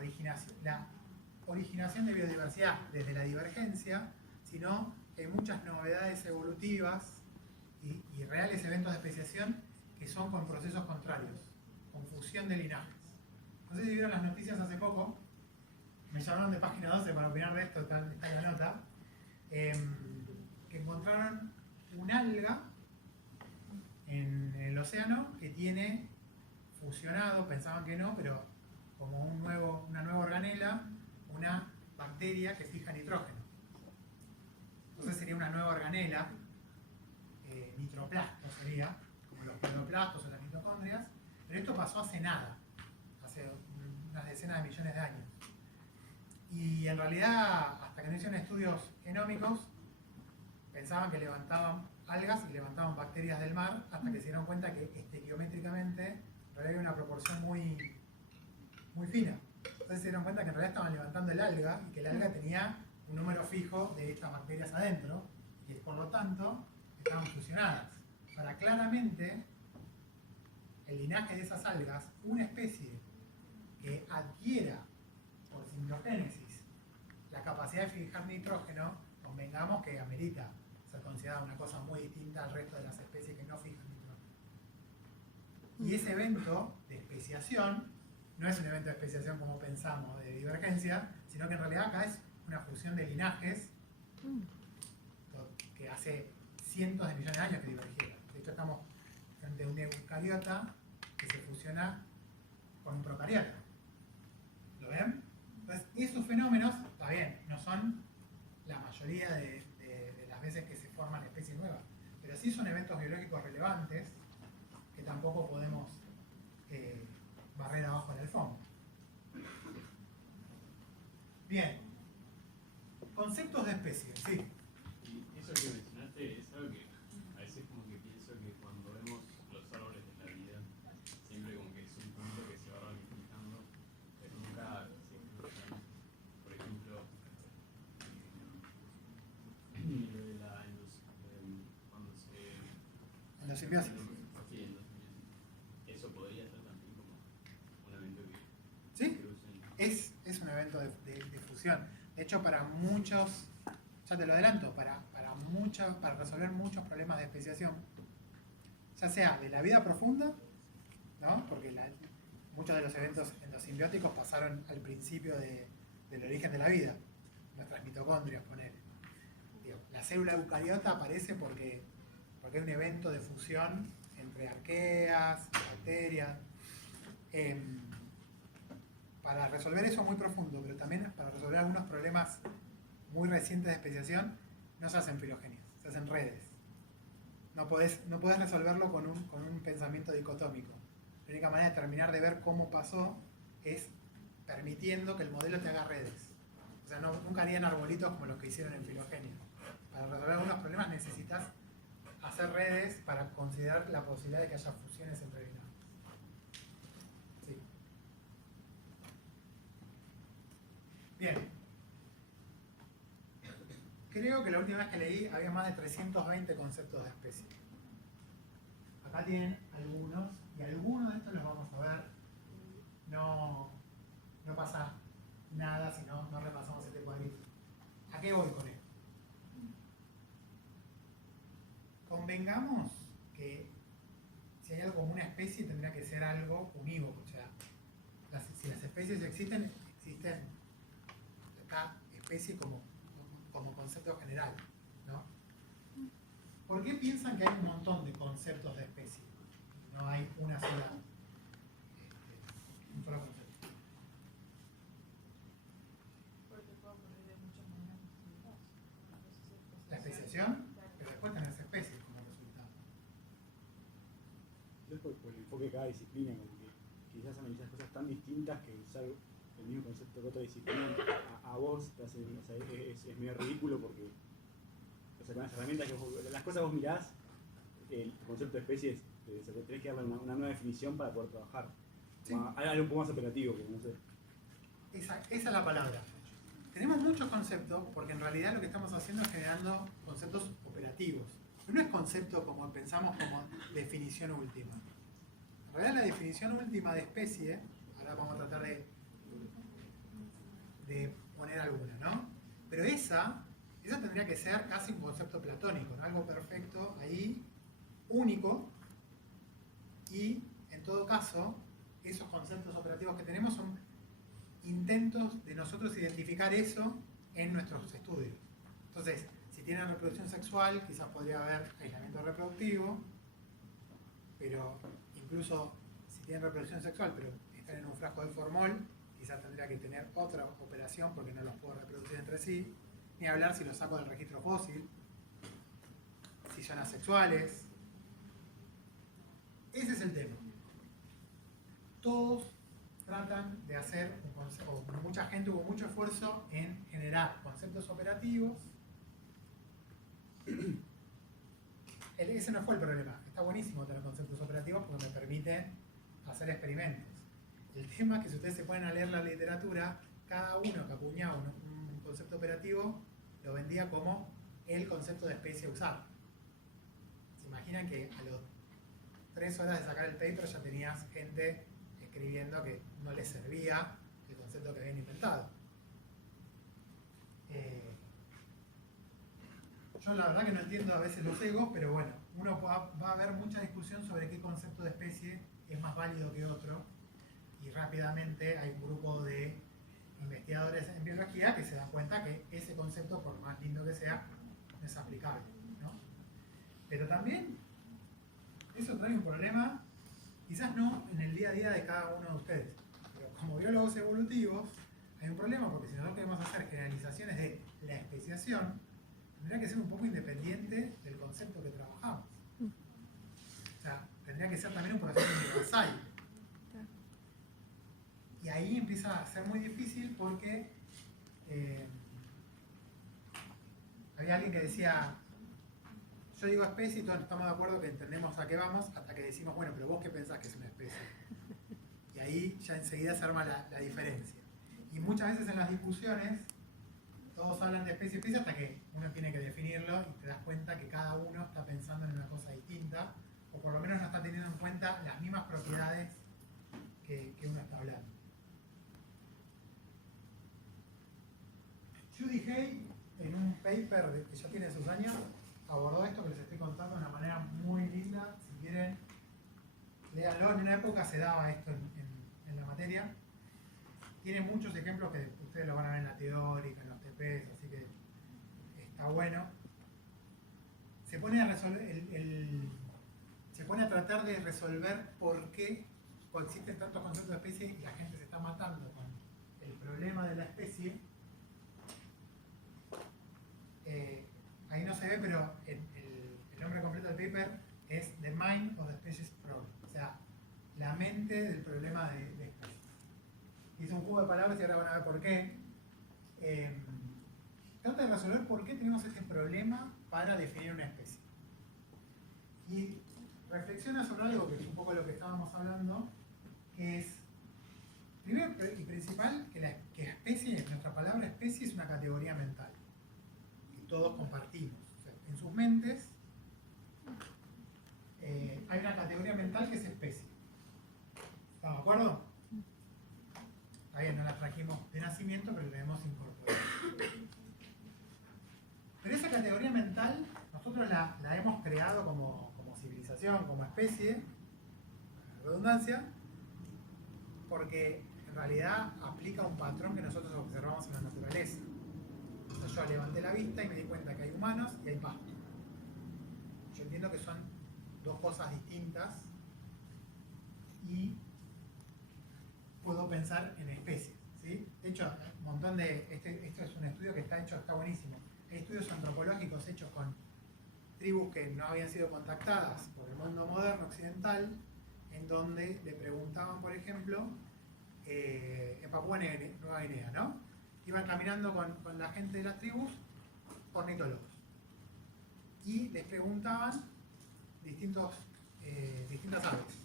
originación de biodiversidad desde la divergencia, sino que hay muchas novedades evolutivas y reales eventos de especiación que son con procesos contrarios, con fusión de linajes. No sé si vieron las noticias hace poco, me llamaron de página 12 para opinar de esto, está en la nota, que encontraron un alga en el océano que tiene fusionado, pensaban que no, pero como una nueva organela, una bacteria que fija nitrógeno. Entonces sería una nueva organela, nitroplasto sería, como los cloroplastos o las mitocondrias, pero esto pasó hace nada, hace unas decenas de millones de años. Y en realidad, hasta que no hicieron estudios genómicos, pensaban que levantaban algas y levantaban bacterias del mar, hasta que se dieron cuenta que estequiométricamente en realidad había una proporción muy fina. Entonces se dieron cuenta que en realidad estaban levantando el alga y que el alga tenía un número fijo de estas bacterias adentro y por lo tanto estaban fusionadas. Para claramente el linaje de esas algas, una especie que adquiera por simbiogénesis la capacidad de fijar nitrógeno, convengamos que amerita ser considerada una cosa muy distinta al resto de las especies que no fijan nitrógeno. Y ese evento de especiación no es un evento de especiación como pensamos de divergencia, sino que en realidad acá es una fusión de linajes que hace cientos de millones de años que divergieron. De hecho estamos frente a un eucariota que se fusiona con un procariota. ¿Lo ven? Entonces esos fenómenos, está bien, no son la mayoría de las veces que se forman especies nuevas, pero sí son eventos biológicos relevantes que tampoco podemos barrer abajo del fondo. Bien. Conceptos de especies, sí. Y eso que mencionaste es algo que a veces como que pienso que cuando vemos los árboles de la vida, siempre como que es un punto que se va ramificando, pero nunca se incluyen, por ejemplo, lo de la cuando se... Endosimbiosis. Sí, endosimbiosis. Eso podría ser también como un evento que ¿Sí? crucen. Es un evento de fusión. De hecho, para muchos, ya te lo adelanto, para resolver muchos problemas de especiación, ya sea de la vida profunda, ¿no? Porque muchos de los eventos endosimbióticos pasaron al principio del origen de la vida, nuestras mitocondrias, ponele. La célula eucariota aparece porque hay un evento de fusión entre arqueas, bacterias. Para resolver eso muy profundo, pero también para resolver algunos problemas muy recientes de especiación, no se hacen filogenias, se hacen redes. No podés resolverlo con un pensamiento dicotómico. La única manera de terminar de ver cómo pasó es permitiendo que el modelo te haga redes. O sea, nunca harían arbolitos como los que hicieron en filogenia. Para resolver algunos problemas necesitas hacer redes para considerar la posibilidad de que haya fusiones entre linajes. Sí. Bien. Creo que la última vez que leí había más de 320 conceptos de especie. Acá tienen algunos, y algunos de estos los vamos a ver. No pasa nada si no repasamos este cuadrito. ¿A qué voy con esto? Convengamos que si hay algo como una especie tendría que ser algo unívoco. O sea, si las especies existen acá especie como concepto general, ¿no? ¿Por qué piensan que hay un montón de conceptos de especie? No hay un solo concepto. Porque enfoque de cada disciplina, como que quizás analizas cosas tan distintas que usar el mismo concepto que otra disciplina a vos te hace, o sea, es medio ridículo porque, o sea, con las herramientas que las cosas vos mirás, el concepto de especie tenés que darle una nueva definición para poder trabajar. Sí. Algo un poco más operativo, como no sé. Esa es la palabra. Tenemos muchos conceptos porque en realidad lo que estamos haciendo es generando conceptos operativos. No es concepto como pensamos como definición última. En realidad la definición última de especie, ahora vamos a tratar de poner alguna, ¿no? Pero esa tendría que ser casi un concepto platónico, ¿no? Algo perfecto ahí, único, y en todo caso, esos conceptos operativos que tenemos son intentos de nosotros identificar eso en nuestros estudios. Entonces, si tienen reproducción sexual, quizás podría haber aislamiento reproductivo, pero incluso si tienen reproducción sexual, pero están en un frasco de formol, quizás tendría que tener otra operación porque no los puedo reproducir entre sí, ni hablar si los saco del registro fósil, si son asexuales. Ese es el tema. Todos tratan de hacer un concepto, mucha gente hubo mucho esfuerzo en generar conceptos operativos. Ese no fue el problema. Está buenísimo tener conceptos operativos porque me permiten hacer experimentos. El tema es que si ustedes se ponen a leer la literatura, cada uno que acuñaba un concepto operativo lo vendía como el concepto de especie a usar. ¿Se imaginan que a las 3 horas de sacar el paper ya tenías gente escribiendo que no les servía el concepto que habían inventado? Yo la verdad que no entiendo a veces los egos, pero bueno, uno va a haber mucha discusión sobre qué concepto de especie es más válido que otro, y rápidamente hay un grupo de investigadores en biología que se dan cuenta que ese concepto, por más lindo que sea, no es aplicable, ¿no? Pero también eso trae un problema, quizás no en el día a día de cada uno de ustedes, pero como biólogos evolutivos hay un problema porque si nosotros queremos hacer generalizaciones de la especiación, tendría que ser un poco independiente del concepto que trabajamos. O sea, tendría que ser también un proceso universal. Y ahí empieza a ser muy difícil porque había alguien que decía, yo digo especie y todos estamos de acuerdo que entendemos a qué vamos, hasta que decimos, bueno, pero vos qué pensás que es una especie. Y ahí ya enseguida se arma la diferencia. Y muchas veces en las discusiones todos hablan de especie hasta que uno tiene que definirlo y te das cuenta que cada uno está pensando en una cosa distinta, o por lo menos no está teniendo en cuenta las mismas propiedades que uno está hablando. Judy Hay, en un paper que ya tiene sus años, abordó esto que les estoy contando de una manera muy linda. Si quieren, léanlo. En una época se daba esto en la materia. Tiene muchos ejemplos que ustedes lo van a ver en la teórica, en los TPs, así que está bueno. Se pone a resolver se pone a tratar de resolver por qué coexisten tantos conceptos de especie y la gente se está matando con el problema de la especie. Ahí no se ve, pero el nombre completo del paper es The Mind of the Species Problem, o sea, la mente del problema de especies. Hice un juego de palabras y ahora van a ver por qué. Trata de resolver por qué tenemos este problema para definir una especie. Y reflexiona sobre algo que es un poco lo que estábamos hablando, que es, primero y principal, que especie, nuestra palabra especie es una categoría mental. Todos compartimos. O sea, en sus mentes hay una categoría mental que es especie. ¿Estamos de acuerdo? Está bien, no la trajimos de nacimiento, pero la hemos incorporado. Pero esa categoría mental nosotros la hemos creado como civilización, como especie, redundancia, porque en realidad aplica un patrón que nosotros observamos en la naturaleza. Yo levanté la vista y me di cuenta que hay humanos y hay pasto. Yo entiendo que son dos cosas distintas y puedo pensar en especies, ¿sí? De hecho, un montón de... Esto es un estudio que está hecho, está buenísimo. Hay estudios antropológicos hechos con tribus que no habían sido contactadas por el mundo moderno occidental, en donde le preguntaban, por ejemplo, en Papúa Nueva Guinea, ¿no? Iban caminando con la gente de las tribus, ornitólogos, y les preguntaban distintas aves.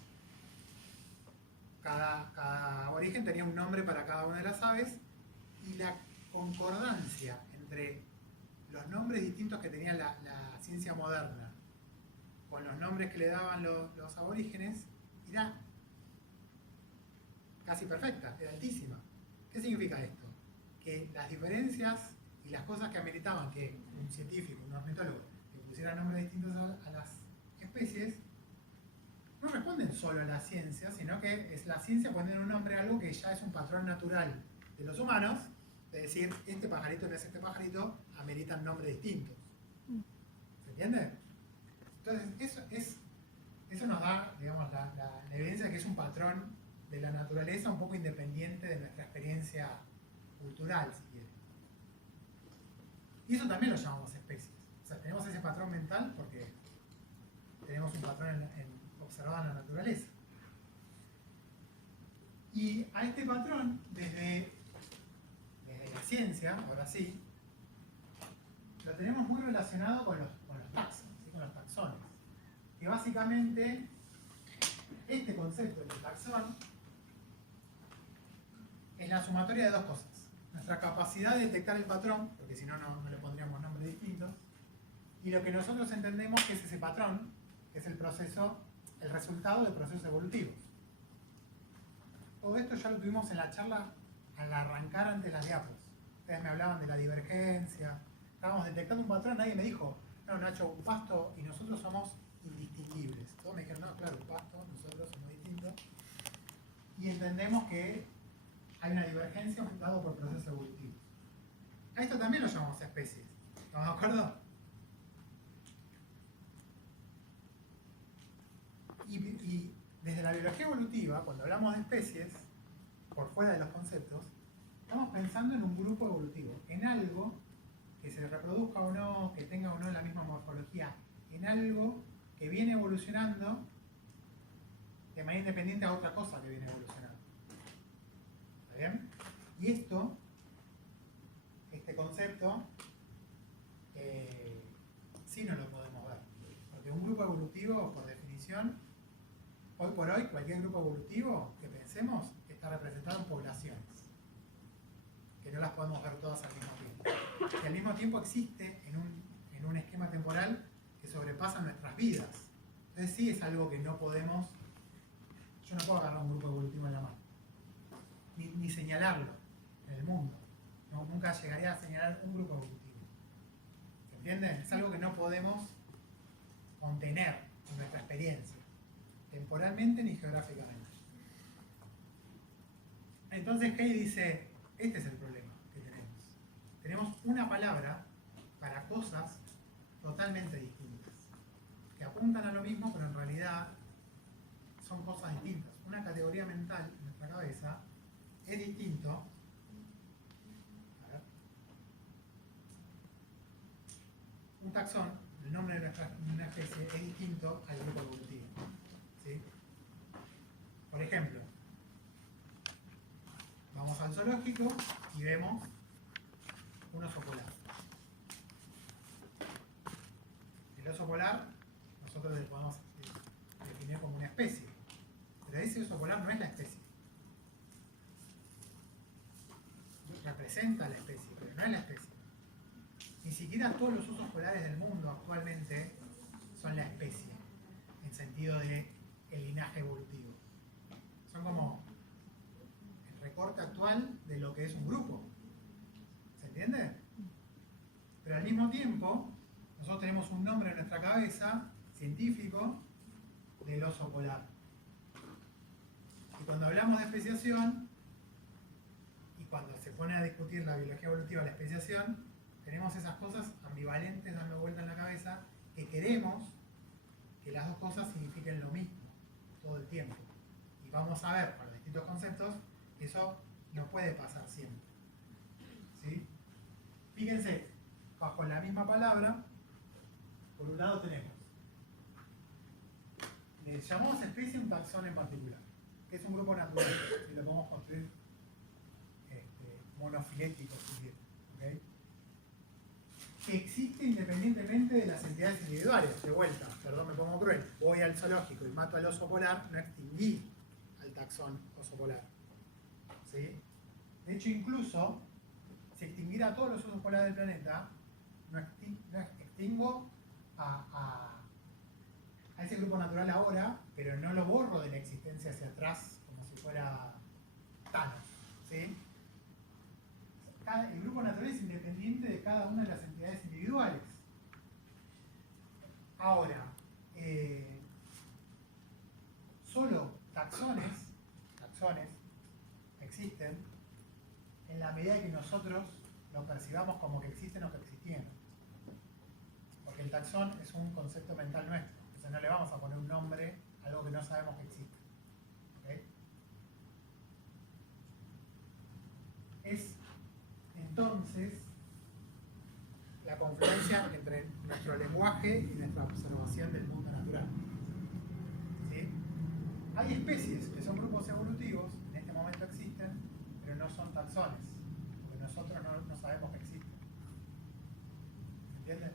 Cada aborigen tenía un nombre para cada una de las aves, y la concordancia entre los nombres distintos que tenía la ciencia moderna con los nombres que le daban los aborígenes era casi perfecta, era altísima. ¿Qué significa esto? Que las diferencias y las cosas que ameritaban que un científico, un ornitólogo, le pusiera nombres distintos a las especies, no responden solo a la ciencia, sino que es la ciencia poniendo un nombre a algo que ya es un patrón natural de los humanos, de decir, este pajarito no es este pajarito, ameritan nombres distintos. ¿Se entiende? Entonces, eso nos da, digamos, la evidencia de que es un patrón de la naturaleza un poco independiente de nuestra experiencia cultural, si quiere. Y eso también lo llamamos especies. O sea, tenemos ese patrón mental porque tenemos un patrón observado en la naturaleza. Y a este patrón, desde la ciencia, ahora sí, lo tenemos muy relacionado con los taxos, ¿sí? Con los taxones. Que básicamente, este concepto del taxón es la sumatoria de dos cosas. Nuestra capacidad de detectar el patrón, porque si no, no le pondríamos nombres distintos, y lo que nosotros entendemos que es ese patrón, que es el resultado de procesos evolutivos. Todo esto ya lo tuvimos en la charla al arrancar antes las diapos. Ustedes me hablaban de la divergencia, estábamos detectando un patrón, nadie me dijo, no, Nacho, un pasto y nosotros somos indistinguibles. Todos me dijeron, no, claro, un pasto, nosotros somos distintos. Y entendemos que hay una divergencia dado por procesos evolutivos. A esto también lo llamamos especies. ¿Estamos de acuerdo? Y desde la biología evolutiva, cuando hablamos de especies, por fuera de los conceptos, estamos pensando en un grupo evolutivo, en algo que se reproduzca o no, que tenga o no la misma morfología, en algo que viene evolucionando de manera independiente a otra cosa que viene evolucionando. ¿Está bien? Y este concepto, sí no lo podemos ver. Porque un grupo evolutivo, por definición, hoy por hoy, cualquier grupo evolutivo que pensemos está representado en poblaciones, que no las podemos ver todas al mismo tiempo. Y al mismo tiempo existe en un esquema temporal que sobrepasa nuestras vidas. Entonces sí es algo que no podemos, yo no puedo agarrar un grupo evolutivo en la mano, ni señalarlo en el mundo. No, nunca llegaría a señalar un grupo evolutivo. ¿Se entiende? Es algo que no podemos contener en nuestra experiencia, temporalmente ni geográficamente. Entonces Hay dice, este es el problema que tenemos. Tenemos una palabra para cosas totalmente distintas, que apuntan a lo mismo, pero en realidad son cosas distintas. Una categoría mental en nuestra cabeza es distinto. A ver. Un taxón, el nombre de una especie, es distinto al grupo evolutivo. ¿Sí? Por ejemplo, vamos al zoológico y vemos un oso polar. El oso polar nosotros le podemos definir como una especie, pero ese oso polar no es la especie. Representa la especie, pero no es la especie. Ni siquiera todos los osos polares del mundo actualmente son la especie, en sentido de el linaje evolutivo. Son como el recorte actual de lo que es un grupo. ¿Se entiende? Pero al mismo tiempo, nosotros tenemos un nombre en nuestra cabeza, científico, del oso polar. Y cuando hablamos de especiación, y cuando se pone a discutir la biología evolutiva de la especiación, tenemos esas cosas ambivalentes dando vuelta en la cabeza, que queremos que las dos cosas signifiquen lo mismo todo el tiempo. Y vamos a ver, con los distintos conceptos, que eso no puede pasar siempre. ¿Sí? Fíjense, bajo la misma palabra, por un lado tenemos llamamos especie un taxón en particular, que es un grupo natural, y lo podemos construir monofilético, si quieren, ¿ok? Que existe independientemente de las entidades individuales. De vuelta, perdón, me pongo cruel, voy al zoológico y mato al oso polar, no extinguí al taxón oso polar. ¿Sí? De hecho, incluso, si extinguiera a todos los osos polares del planeta, no extingo a ese grupo natural ahora, pero no lo borro de la existencia hacia atrás como si fuera Thanos. ¿Sí? El grupo natural es independiente de cada una de las entidades individuales. Ahora, solo taxones existen en la medida que nosotros los percibamos como que existen o que existieron. Porque el taxón es un concepto mental nuestro. Entonces no le vamos a poner un nombre a algo que no sabemos que existe. ¿Okay? Es entonces la confluencia entre nuestro lenguaje y nuestra observación del mundo natural. ¿Sí? Hay especies que son grupos evolutivos, en este momento existen, pero no son taxones, porque nosotros no sabemos que existen. ¿Entienden?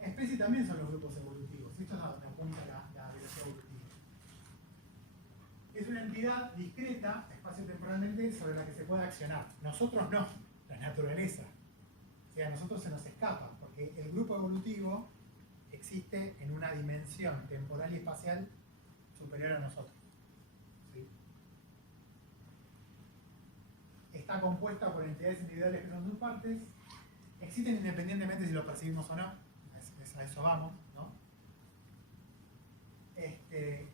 Especies también son los grupos evolutivos, y esto es a donde apunta la biología evolutiva. Es una entidad discreta, espacio-temporalmente, sobre la que se puede accionar. Nosotros no, la naturaleza. O sea, a nosotros se nos escapa, porque el grupo evolutivo existe en una dimensión temporal y espacial superior a nosotros. ¿Sí? Está compuesta por entidades individuales que son sus partes, existen independientemente si lo percibimos o no, a eso vamos, ¿no?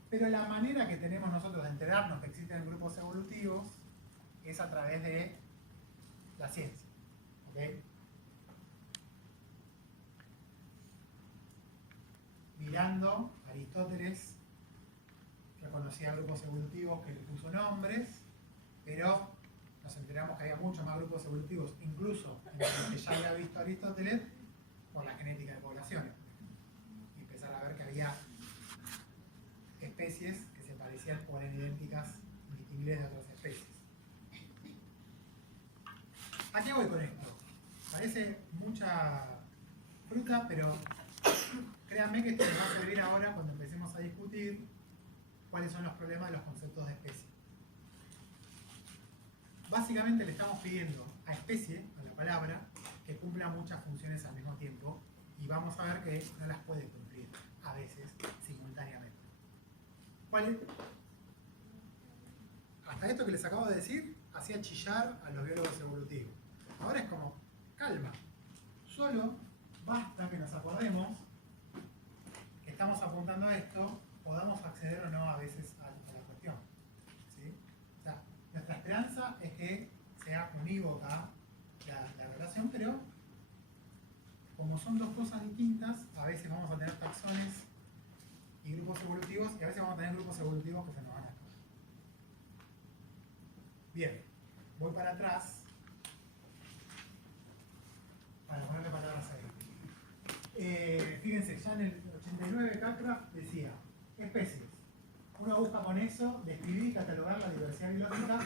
Pero la manera que tenemos nosotros de enterarnos que existen grupos evolutivos es a través de la ciencia. ¿Okay? Mirando, Aristóteles reconocía grupos evolutivos que le puso nombres, pero nos enteramos que había muchos más grupos evolutivos, incluso en los que ya había visto Aristóteles, por la genética de poblaciones. Y empezar a ver que había especies que se parecían o eran idénticas, indistinguibles de otras especies. ¿A qué voy con esto? Parece mucha fruta, pero créanme que esto nos va a servir ahora cuando empecemos a discutir cuáles son los problemas de los conceptos de especie. Básicamente le estamos pidiendo a especie, a la palabra, que cumpla muchas funciones al mismo tiempo, y vamos a ver que no las puede cumplir a veces simultáneamente. ¿Cuál? Hasta esto que les acabo de decir hacía chillar a los biólogos evolutivos. Ahora es como, calma, solo basta que nos acordemos que estamos apuntando a esto, podamos acceder o no a veces a la cuestión. ¿Sí? O sea, nuestra esperanza es que sea unívoca la relación, pero como son dos cosas distintas, a veces vamos a tener taxones y grupos evolutivos, y a veces vamos a tener grupos evolutivos que se nos van a escapar. Bien, voy para atrás para ponerle palabras ahí. Fíjense, ya en el 89 Calcraft decía, especies. Uno busca con eso describir y catalogar la diversidad biológica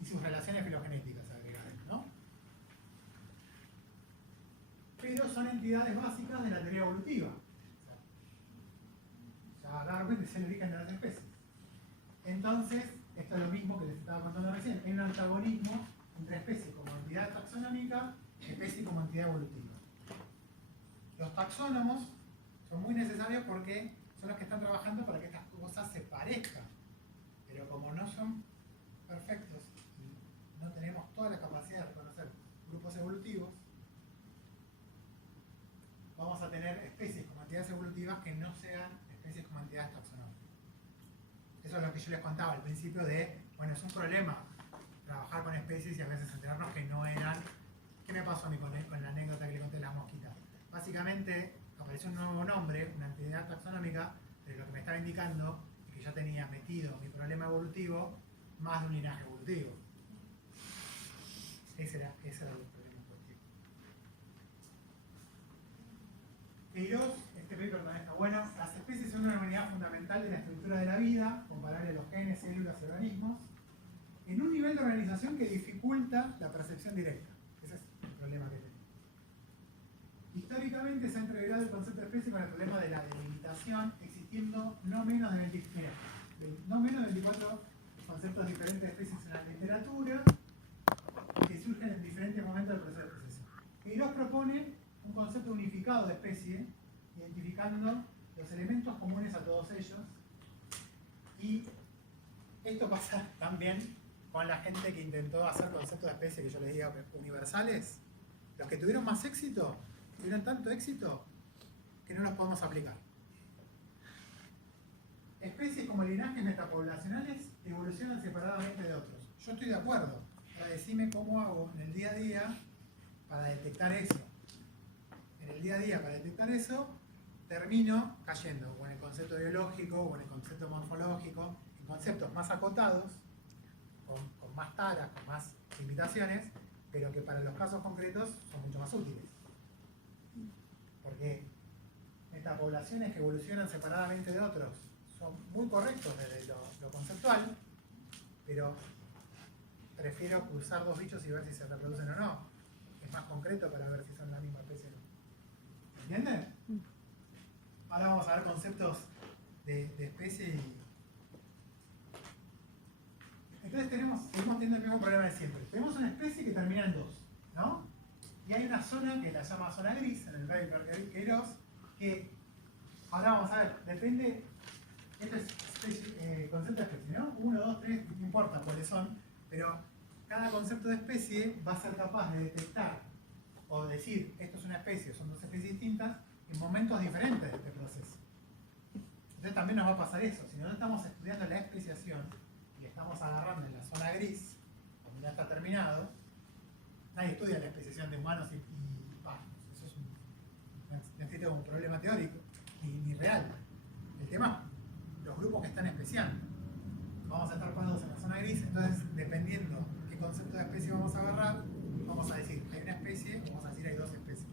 y sus relaciones filogenéticas agregadas, ¿no? Pero son entidades básicas de la teoría evolutiva. Ya realmente es el origen de las especies. Entonces, esto es lo mismo que les estaba contando recién. Hay un antagonismo entre especie como entidad taxonómica y especie como entidad evolutiva. Los taxónomos son muy necesarios porque son los que están trabajando para que estas cosas se parezcan. Pero como no son perfectos y no tenemos toda la capacidad de reconocer grupos evolutivos, vamos a tener especies como entidades evolutivas que no sean especies como entidades taxonómicas. Eso es lo que yo les contaba al principio de, bueno, es un problema trabajar con especies y a veces enterarnos que no eran. ¿Qué me pasó a mí con la anécdota que le conté de las mosquitas? Básicamente apareció un nuevo nombre, una entidad taxonómica, pero lo que me estaba indicando es que yo tenía metido mi problema evolutivo más de un linaje evolutivo. Ese era el problema en cuestión. Queiroz, este paper también está bueno. Las especies son una unidad fundamental fundamental de la estructura de la vida, comparable a los genes, células y organismos, en un nivel de organización que dificulta la percepción directa. Ese es el problema que tenemos. Históricamente se ha integrado el concepto de especie con el problema de la delimitación, existiendo no menos de 24 conceptos diferentes de especies en la literatura, que surgen en diferentes momentos del proceso de especiación. Queiroz propone un concepto unificado de especie, identificando los elementos comunes a todos ellos, y esto pasa también con la gente que intentó hacer conceptos de especie que yo les diga universales. Los que tuvieron más éxito, tuvieron tanto éxito que no los podemos aplicar. Especies como linajes metapoblacionales evolucionan separadamente de otros. Yo estoy de acuerdo. Ahora decime cómo hago en el día a día para detectar eso. En el día a día para detectar eso termino cayendo o en el concepto biológico o en el concepto morfológico, en conceptos más acotados, con más taras, con más limitaciones, pero que para los casos concretos son mucho más útiles. Porque metapoblaciones que evolucionan separadamente de otros son muy correctos desde lo conceptual, pero prefiero cruzar dos bichos y ver si se reproducen o no. Es más concreto para ver si son la misma especie o no. ¿Entienden? Ahora vamos a ver conceptos de especie y... Entonces seguimos teniendo el mismo problema de siempre. Tenemos una especie que termina en 2, ¿no? Y hay una zona que la llama zona gris, en el paper Queiroz, que ahora vamos a ver, depende, esto es concepto de especie, ¿no? 1, 2, 3, no importa cuáles son, pero cada concepto de especie va a ser capaz de detectar o decir esto es una especie, son dos especies distintas, en momentos diferentes de este proceso. Entonces también nos va a pasar eso, si no estamos estudiando la especiación y le estamos agarrando en la zona gris, cuando ya está terminado, nadie estudia la especiación de humanos y eso es un problema teórico, ni real. El tema, los grupos que están especiando, vamos a estar parados en la zona gris, entonces dependiendo qué concepto de especie vamos a agarrar, vamos a decir hay una especie o vamos a decir hay dos especies.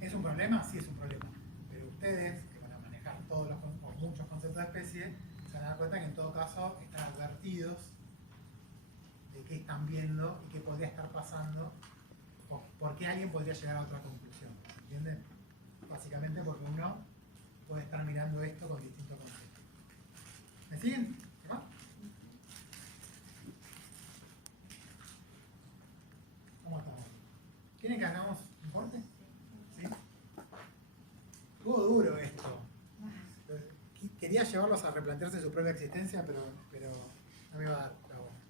¿Es un problema? Sí es un problema, pero ustedes que van a manejar todos o muchos conceptos de especie, se van a dar cuenta que en todo caso están advertidos de qué están viendo y qué podría estar pasando, o por qué alguien podría llegar a otra conclusión. ¿Entienden? Básicamente porque uno puede estar mirando esto con distintos conceptos. ¿Me siguen? ¿Qué va? ¿Cómo estamos? ¿Quieren que hagamos un corte? ¿Sí? Estuvo duro esto. Quería llevarlos a replantearse su propia existencia, pero no me iba a dar la buena.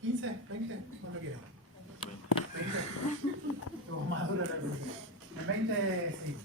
15, 20, ¿cuánto quiero? 20. Estuvo más duro de lo que... El 20, sí.